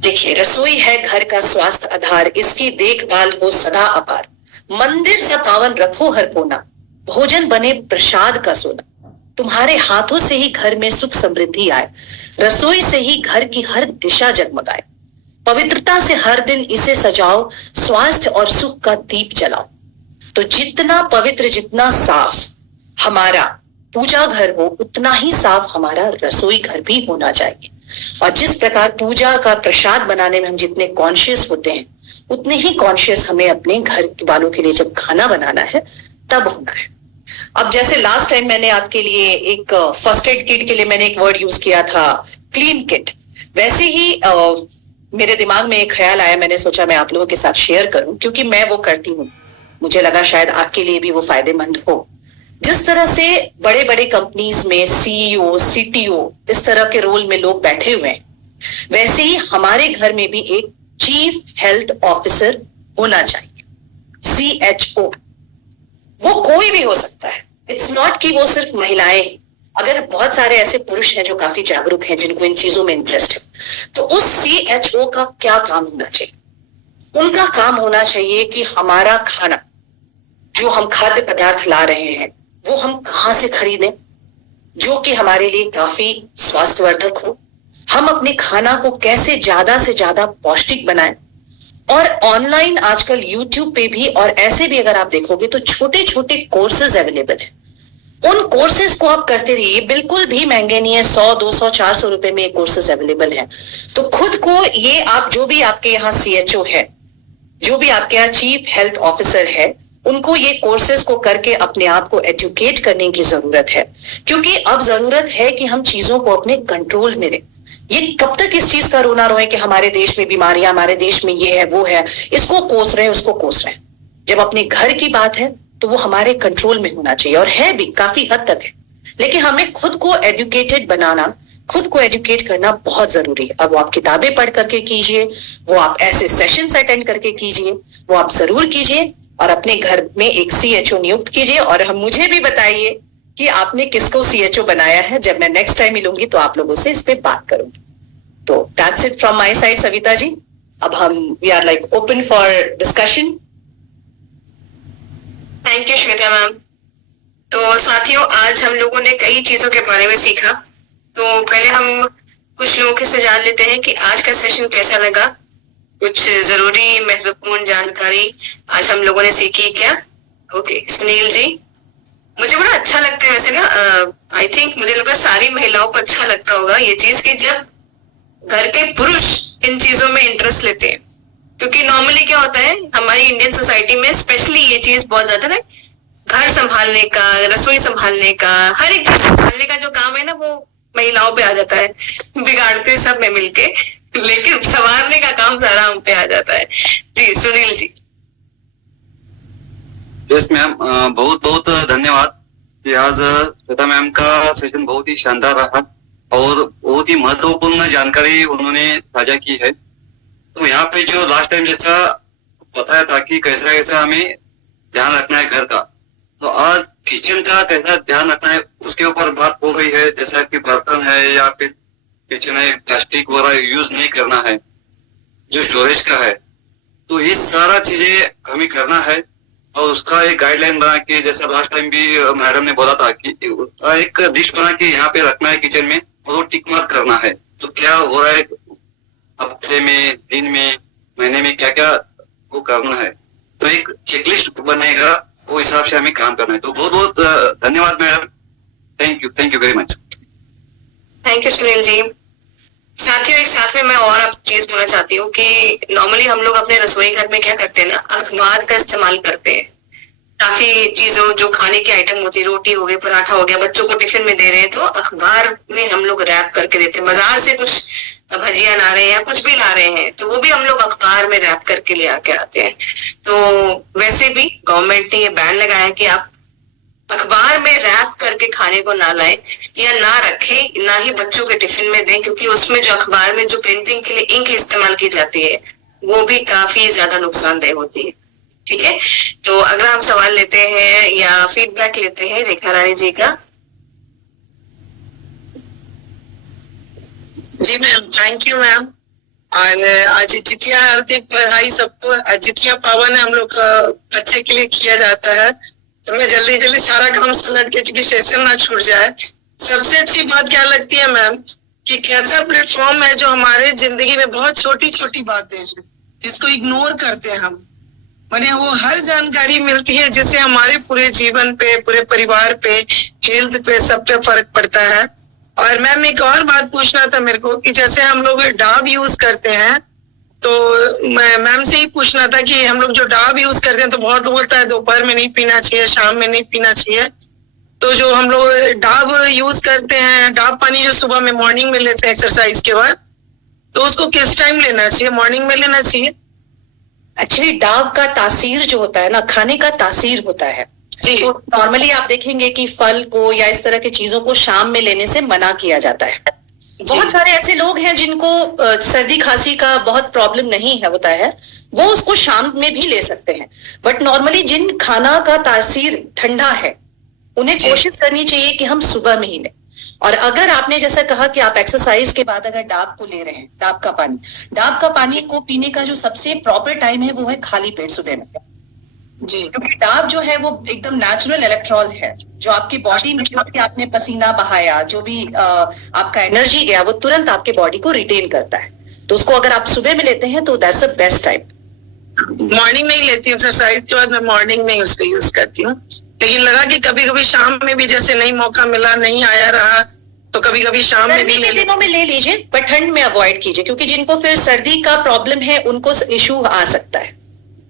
देखिए, रसोई है घर का स्वास्थ्य आधार, इसकी देखभाल हो सदा अपार। मंदिर सा पावन रखो हर कोना, भोजन बने प्रसाद का सोना। तुम्हारे हाथों से ही घर में सुख समृद्धि आए, रसोई से ही घर की हर दिशा जगमगाए। पवित्रता से हर दिन इसे सजाओ, स्वास्थ्य और सुख का दीप जलाओ। तो जितना पवित्र, जितना साफ हमारा पूजा घर हो, उतना ही साफ हमारा रसोई घर भी होना चाहिए। और जिस प्रकार पूजा का प्रसाद बनाने में हम जितने कॉन्शियस होते हैं, उतने ही कॉन्शियस हमें अपने घर वालों के लिए जब खाना बनाना है तब होना है। अब जैसे लास्ट टाइम मैंने आपके लिए एक फर्स्ट एड किट के लिए मैंने एक वर्ड यूज किया था क्लीन किट, वैसे ही मेरे दिमाग में एक ख्याल आया, मैंने सोचा मैं आप लोगों के साथ शेयर करूं क्योंकि मैं वो करती हूँ, मुझे लगा शायद आपके लिए भी वो फायदेमंद हो। जिस तरह से बड़े बड़े कंपनीज में सीईओ, सीटीओ इस तरह के रोल में लोग बैठे हुए हैं, वैसे ही हमारे घर में भी एक चीफ हेल्थ ऑफिसर होना चाहिए, CHO। वो कोई भी हो सकता है, इट्स नॉट कि वो सिर्फ महिलाएं। अगर बहुत सारे ऐसे पुरुष हैं जो काफी जागरूक हैं, जिनको इन चीजों में इंटरेस्ट है, तो उस CHO का क्या काम होना चाहिए? उनका काम होना चाहिए कि हमारा खाना, जो हम खाद्य पदार्थ ला रहे हैं, वो हम कहां से खरीदें जो कि हमारे लिए काफी स्वास्थ्यवर्धक हो, हम अपने खाना को कैसे ज्यादा से ज्यादा पौष्टिक बनाएं। और ऑनलाइन आजकल YouTube पे भी और ऐसे भी अगर आप देखोगे तो छोटे छोटे कोर्सेज अवेलेबल हैं, उन कोर्सेज को आप करते रहिए, बिल्कुल भी महंगे नहीं है, 100, 200, 400 रुपए में कोर्सेज अवेलेबल हैं। तो खुद को ये आप जो भी आपके यहाँ CHO है, जो भी आपके यहाँ चीफ हेल्थ ऑफिसर है, उनको ये कोर्सेज को करके अपने आप को एजुकेट करने की जरूरत है, क्योंकि अब जरूरत है कि हम चीजों को अपने कंट्रोल में रखें। ये कब तक इस चीज का रोना रोए कि हमारे देश में बीमारियां, हमारे देश में ये है वो है, इसको कोस रहे उसको कोस रहे। जब अपने घर की बात है तो वो हमारे कंट्रोल में होना चाहिए, और है भी काफी हद तक है, लेकिन हमें खुद को एजुकेटेड बनाना, खुद को एजुकेट करना बहुत जरूरी है। अब वो आप किताबें पढ़ करके कीजिए, वो आप ऐसे सेशंस अटेंड करके कीजिए, वो आप जरूर कीजिए, और अपने घर में एक CHO नियुक्त कीजिए। और हम मुझे भी बताइए कि आपने किसको CHO बनाया है। जब मैं नेक्स्ट टाइम मिलूंगी तो आप लोगों से इस पे बात करूंगी। तो that's it from my side Savita ji. अब हम we are like open for discussion. Thank you Shweta ma'am. तो साथियों, आज हम लोगों ने कई चीजों के बारे में सीखा। तो पहले हम कुछ लोगों से जान लेते हैं कि आज का सेशन कैसा लगा, कुछ जरूरी महत्वपूर्ण जानकारी आज हम लोगों ने सीखी क्या। ओके सुनील जी, मुझे बड़ा अच्छा लगता है वैसे ना, आई थिंक मुझे लगता है सारी महिलाओं को अच्छा लगता होगा ये चीज कि जब घर के पुरुष इन चीजों में इंटरेस्ट लेते हैं, क्योंकि नॉर्मली क्या होता है हमारी इंडियन सोसाइटी में स्पेशली ये चीज बहुत ज्यादा ना, घर संभालने का, रसोई संभालने का, हर एक चीज संभालने का जो काम है ना वो महिलाओं पे आ जाता है, बिगाड़ते सब में मिलके, लेकिन संवारने का काम सारा हम पे आ जाता है। जी सुनील जी। यस मैम, बहुत बहुत धन्यवाद कि आज श्वेता मैम का सेशन बहुत ही शानदार रहा और बहुत ही महत्वपूर्ण जानकारी उन्होंने साझा की है। तो यहाँ पे जो लास्ट टाइम जैसा बताया था कि कैसा कैसा हमें ध्यान रखना है घर का, तो आज किचन का कैसा ध्यान रखना है उसके ऊपर बात हो गई है। जैसा कि बर्तन है या फिर किचन है, प्लास्टिक वगैरह यूज नहीं करना है, जो स्टोरेज का है, तो ये सारा चीजें हमें करना है। और उसका एक गाइडलाइन बना के, जैसा लास्ट टाइम भी मैडम ने बोला था कि एक लिस्ट बना के यहाँ पे रखना है किचन में, और वो टिक मार्क करना है। तो क्या हो रहा है हफ्ते में, दिन में, महीने में, क्या क्या वो करना है, तो एक चेकलिस्ट बनेगा, वो हिसाब से हमें काम करना है। तो बहुत बहुत धन्यवाद madam, thank you very much. Thank you Sunil ji. साथियों, एक साथ में मैं और अब चीज बोलना चाहती हूँ कि नॉर्मली हम लोग अपने रसोई घर में क्या करते हैं ना, अखबार का इस्तेमाल करते हैं। काफी चीजों जो खाने की आइटम होती है, रोटी हो गई, पराठा हो गया, बच्चों को टिफिन में दे रहे हैं तो अखबार में हम लोग रैप करके देते हैं। बाजार से कुछ भजिया ला रहे हैं या कुछ भी ला रहे हैं तो वो भी हम लोग अखबार में रैप करके ले आके आते हैं। तो वैसे भी गवर्नमेंट ने ये बैन लगाया है कि आप अखबार में रैप करके खाने को ना लाएं या ना रखें, ना ही बच्चों के टिफिन में दें, क्योंकि उसमें जो अखबार में जो प्रिंटिंग के लिए इंक इस्तेमाल की जाती है वो भी काफी ज्यादा नुकसानदेह होती है। ठीक है, तो अगला हम सवाल लेते हैं या फीडबैक लेते हैं रेखा रानी जी का। जी मैम, थैंक यू मैम। और आज जितिया, हार्दिक बधाई सबको। जितिया पावन हम लोग का बच्चे के लिए किया जाता है, तो मैं जल्दी जल्दी सारा काम समेट के, चूंकि सेशन ना छूट जाए। सबसे अच्छी बात क्या लगती है मैम कि कैसा प्लेटफॉर्म है जो हमारे जिंदगी में बहुत छोटी छोटी बातें हैं जिसको इग्नोर करते हैं हम, मैंने वो हर जानकारी मिलती है जिससे हमारे पूरे जीवन पे, पूरे परिवार पे, हेल्थ पे, सब पे फर्क पड़ता है। और मैम एक और बात पूछना था मेरे को कि जैसे हम लोग डाव यूज करते हैं तो मैम से ही पूछना था कि हम लोग जो डाब यूज करते हैं तो बहुत लोग बोलता है दोपहर में नहीं पीना चाहिए, शाम में नहीं पीना चाहिए। तो जो हम लोग डाब यूज करते हैं, डाब पानी जो सुबह में मॉर्निंग में लेते हैं एक्सरसाइज के बाद, तो उसको किस टाइम लेना चाहिए? मॉर्निंग में लेना चाहिए? एक्चुअली डाब का तासीर जो होता है ना, खाने का तासीर होता है। जी। तो नॉर्मली आप देखेंगे कि फल को या इस तरह की चीजों को शाम में लेने से मना किया जाता है। बहुत सारे ऐसे लोग हैं जिनको सर्दी खांसी का बहुत प्रॉब्लम नहीं है होता है, वो उसको शाम में भी ले सकते हैं। बट नॉर्मली जिन खाना का तासीर ठंडा है उन्हें कोशिश करनी चाहिए कि हम सुबह में ही लें। और अगर आपने जैसा कहा कि आप एक्सरसाइज के बाद अगर डाब को ले रहे हैं, डाब का पानी को पीने का जो सबसे प्रॉपर टाइम है वो है खाली पेट सुबह में। जी। क्योंकि डाब जो है वो एकदम नेचुरल इलेक्ट्रॉल है, जो आपकी बॉडी में जो भी आपने पसीना बहाया, जो भी आपका एनर्जी गया, वो तुरंत आपके बॉडी को रिटेन करता है। तो उसको अगर आप सुबह में लेते हैं तो that's the best time. Morning में ही लेती हूँ एक्सरसाइज के बाद, मैं मॉर्निंग में ही उसका यूज करती हूँ। लेकिन लगा कि कभी कभी शाम में भी जैसे नहीं मौका मिला, नहीं आया रहा, तो कभी कभी शाम में भी गर्मी के दिनों में ले लीजिए, पर ठंड में अवॉइड कीजिए, क्योंकि जिनको फिर सर्दी का प्रॉब्लम है उनको इशू आ सकता है।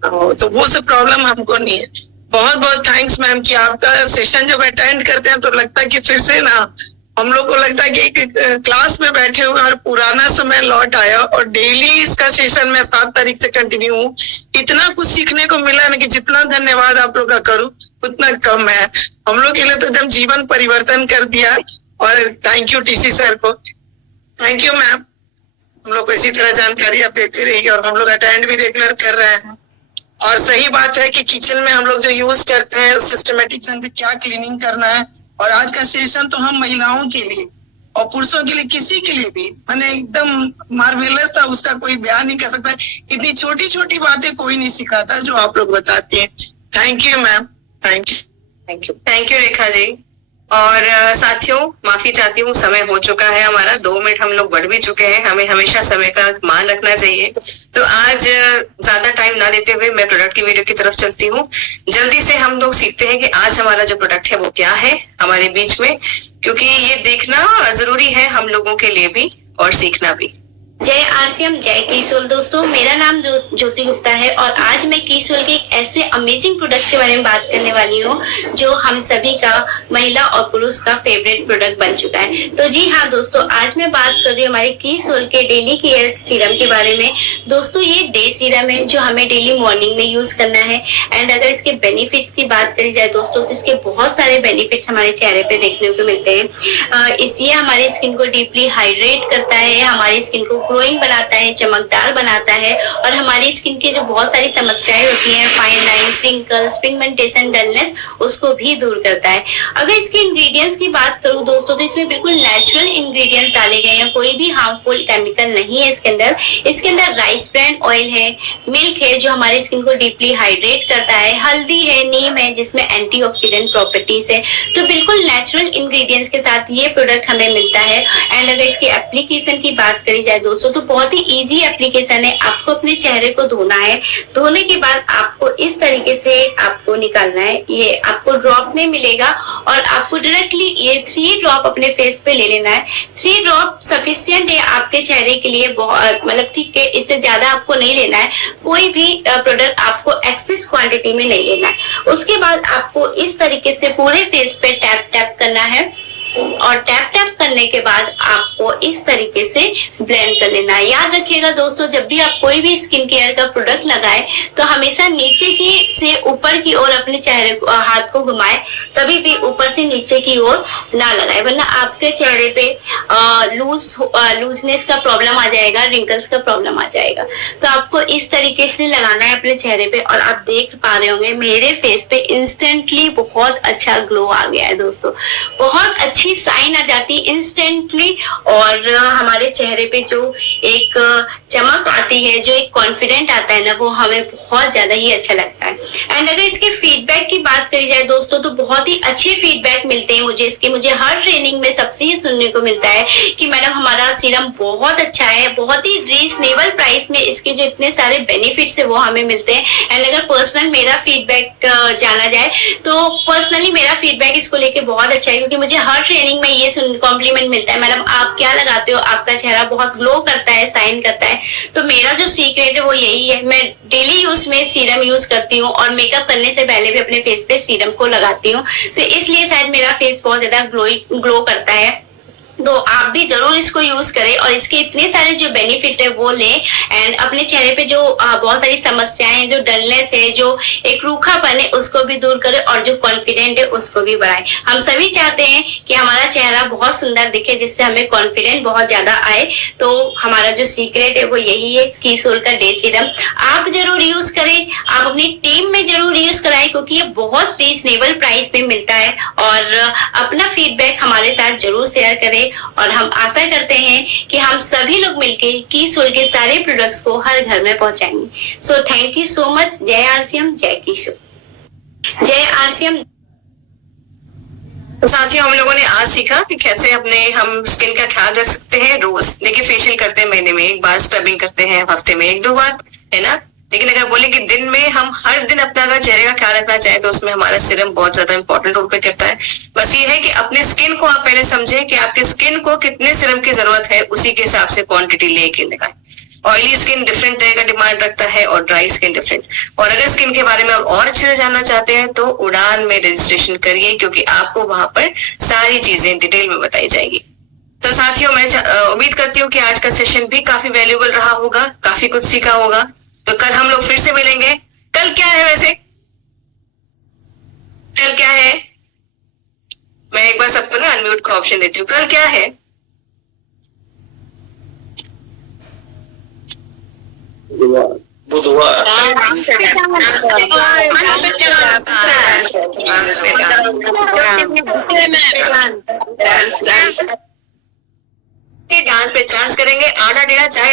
तो वो सब प्रॉब्लम हमको नहीं है। बहुत बहुत थैंक्स मैम कि आपका सेशन जब अटेंड करते हैं तो लगता है कि फिर से ना हम लोग को लगता है कि एक क्लास में बैठे हुए और पुराना समय लौट आया। और डेली इसका सेशन मैं 7 तारीख से कंटिन्यू हूँ। इतना कुछ सीखने को मिला ना कि जितना धन्यवाद आप लोग का करूँ उतना कम है। हम लोग के लिए तो एकदम जीवन परिवर्तन कर दिया। और थैंक यू टीसी सर को, थैंक यू मैम। हम लोग को इसी तरह जानकारी आप देते रहिए और हम लोग अटेंड भी रेगुलर कर रहे हैं। और सही बात है कि किचन में हम लोग जो यूज करते हैं सिस्टमेटिक से क्या क्लीनिंग करना है। और आज का सेशन तो हम महिलाओं के लिए और पुरुषों के लिए, किसी के लिए भी मैंने एकदम मार्वेलस था, उसका कोई बयान नहीं कर सकता। इतनी छोटी छोटी बातें कोई नहीं सिखाता जो आप लोग बताती हैं। Thank you ma'am, thank you. Thank you Rekha ji. और साथियों, माफी चाहती हूँ, समय हो चुका है हमारा, 2 मिनट हम लोग बढ़ भी चुके हैं। हमें हमेशा समय का मान रखना चाहिए। तो आज ज्यादा टाइम ना लेते हुए मैं प्रोडक्ट की वीडियो की तरफ चलती हूँ। जल्दी से हम लोग सीखते हैं कि आज हमारा जो प्रोडक्ट है वो क्या है हमारे बीच में, क्योंकि ये देखना जरूरी है हम लोगों के लिए भी और सीखना भी। जय आरसीएम, जय कीसोल। दोस्तों, मेरा नाम ज्योति गुप्ता है और आज मैं कीसोल के एक ऐसे अमेजिंग प्रोडक्ट के बारे में बात करने वाली हूँ जो हम सभी का, महिला और पुरुष का फेवरेट प्रोडक्ट बन चुका है। तो जी हाँ दोस्तों, आज मैं बात कर रही हूँ हमारे कीसोल के डेली केयर सीरम के बारे में। दोस्तों, ये डे सीरम है जो हमें डेली मॉर्निंग में यूज करना है। एंड अगर इसके बेनिफिट्स की बात करी जाए दोस्तों, तो इसके बहुत सारे बेनिफिट्स हमारे चेहरे पे देखने को मिलते हैं। इसलिए हमारी स्किन को डीपली हाइड्रेट करता है, हमारी स्किन को ग्लोइंग बनाता है, चमकदार बनाता है और हमारी स्किन की जो बहुत सारी समस्याएं होती हैं, fine lines, wrinkles, pigmentation, dullness, उसको भी दूर करता है। अगर इसके इंग्रेडिएंट्स की बात करूं दोस्तों, तो इसमें बिल्कुल नेचुरल इंग्रेडिएंट्स डाले गए हैं, कोई भी हार्मफुल केमिकल नहीं है इसके अंदर। इसके अंदर राइस ब्रांड ऑयल है, मिल्क है जो हमारी स्किन को डीपली हाइड्रेट करता है, हल्दी है, नीम है जिसमें एंटीऑक्सीडेंट प्रॉपर्टीज है। तो बिल्कुल नेचुरल इंग्रेडिएंट्स के साथ ये प्रोडक्ट हमें मिलता है। एंड अगर इसकी एप्लीकेशन की बात करी जाए दोस्तों, तो बहुत ही इजी एप्लीकेशन है। आपको अपने चेहरे को धोना है, धोने के बाद आपको इस तरीके से आपको निकालना है। ये आपको ड्रॉप में मिलेगा और आपको डायरेक्टली ये 3 ड्रॉप अपने फेस पे ले लेना है। 3 ड्रॉप सफिशिएंट है आपके चेहरे के लिए, बहुत मतलब ठीक है, इससे ज्यादा आपको नहीं लेना है। कोई भी प्रोडक्ट आपको एक्सेस क्वांटिटी में नहीं लेना है। उसके बाद आपको इस तरीके से पूरे फेस पे टैप टैप करना है और टैप टैप करने के बाद आपको इस तरीके से ब्लेंड कर लेना है। याद रखिएगा दोस्तों, जब भी आप कोई भी स्किन केयर का प्रोडक्ट लगाएं तो हमेशा नीचे की से ऊपर की ओर अपने चेहरे को, हाथ को घुमाएं, कभी भी ऊपर से नीचे की ओर ना लगाएं, वरना आपके चेहरे पे लूजनेस का प्रॉब्लम आ जाएगा, रिंकल्स का प्रॉब्लम आ जाएगा। तो आपको इस तरीके से लगाना है अपने चेहरे पे और आप देख पा रहे होंगे मेरे फेस पे इंस्टेंटली बहुत अच्छा ग्लो आ गया है दोस्तों। बहुत अच्छी साइन आ जाती इंस्टेंटली और हमारे चेहरे पे जो एक चमक आती है, जो एक कॉन्फिडेंट आता है ना, वो हमें बहुत ज्यादा ही अच्छा लगता है। एंड अगर इसके फीडबैक की बात करी जाए दोस्तों, तो बहुत ही अच्छे फीडबैक मिलते हैं मुझे इसके। मुझे हर ट्रेनिंग में सबसे ही सुनने को मिलता है कि मैडम हमारा सीरम बहुत अच्छा है, बहुत ही रीजनेबल प्राइस में इसके जो इतने सारे बेनिफिट्स है वो हमें मिलते हैं। एंड अगर पर्सनल मेरा फीडबैक जाना जाए तो पर्सनली मेरा फीडबैक इसको लेके बहुत अच्छा है, क्योंकि मुझे हर ट्रेनिंग में ये कॉम्प्लीमेंट मिलता है, मैडम आप क्या लगाते हो, आपका चेहरा बहुत ग्लो करता है, शाइन करता है। तो मेरा जो सीक्रेट है वो यही है, मैं डेली यूज में सीरम यूज करती हूँ और मेकअप करने से पहले भी अपने फेस पे सीरम को लगाती हूँ, तो इसलिए शायद मेरा फेस बहुत ज्यादा ग्लो करता है। तो आप भी जरूर इसको यूज करें और इसके इतने सारे जो बेनिफिट है वो लें एंड अपने चेहरे पे जो बहुत सारी समस्याएं, जो डलनेस है, जो एक रूखापन है, उसको भी दूर करें और जो कॉन्फिडेंट है उसको भी बढ़ाएं। हम सभी चाहते हैं कि हमारा चेहरा बहुत सुंदर दिखे, जिससे हमें कॉन्फिडेंट बहुत ज्यादा आए। तो हमारा जो सीक्रेट है वो यही है, कीसोल का डे सीरम आप जरूर यूज करें, आप अपनी टीम में जरूर यूज कराएं, क्योंकि ये बहुत रीजनेबल प्राइस पे मिलता है। और अपना फीडबैक हमारे साथ जरूर शेयर करें और हम आशा करते हैं कि हम सभी लोग मिलके कीसोल के सारे प्रोडक्ट्स को हर घर में पहुंचाएंगे। So thank you so much. जय आरसीएम, जय कीसोल, जय आरसीएम। तो साथियों, हम लोगों ने आज सीखा कि कैसे अपने हम स्किन का ख्याल रख सकते हैं। रोज देखिए फेशियल करते हैं महीने में एक बार, स्क्रबिंग करते हैं हफ्ते में 1-2 बार, है ना। लेकिन अगर बोले कि दिन में हम हर दिन अपना अगर चेहरे का ख्याल रखना चाहें तो उसमें हमारा सीरम बहुत ज्यादा इंपॉर्टेंट रोल प्ले करता है। बस ये है कि अपने स्किन को आप पहले समझें कि आपके स्किन को कितने सीरम की जरूरत है, उसी के हिसाब से क्वांटिटी लेके लगाएं। ऑयली स्किन डिफरेंट तरह का डिमांड रखता है और ड्राई स्किन डिफरेंट। और अगर स्किन के बारे में और अच्छे से जानना चाहते हैं तो उड़ान में रजिस्ट्रेशन करिए, क्योंकि आपको वहां पर सारी चीजें डिटेल में बताई जाएगी। तो साथियों, मैं उम्मीद करती हूँ कि आज का सेशन भी काफी वैल्यूएबल रहा होगा, काफी कुछ सीखा होगा। तो कल हम लोग फिर से मिलेंगे। कल क्या है वैसे, कल क्या है? मैं एक बार सबको ना अनम्यूट का ऑप्शन देती हूँ। कल क्या है? बुधवार। डांस पे चांस करेंगे, आड़ा टेढ़ा चाहे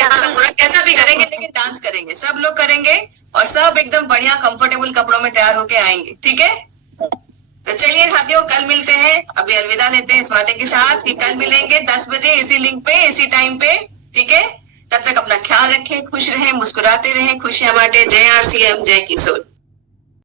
कैसा भी करेंगे, लेकिन डांस करेंगे, सब लोग करेंगे और सब एकदम बढ़िया कंफर्टेबल कपड़ों में तैयार होके आएंगे, ठीक है। तो चलिए साथियों, कल मिलते हैं। अभी अलविदा लेते हैं इस बातें के साथ कि कल मिलेंगे 10 बजे इसी लिंक पे, इसी टाइम पे, ठीक है। तब तक अपना ख्याल रखें, खुश रहें, मुस्कुराते रहें, खुशियां बांटे। जय आरसीएम, जय किशोर।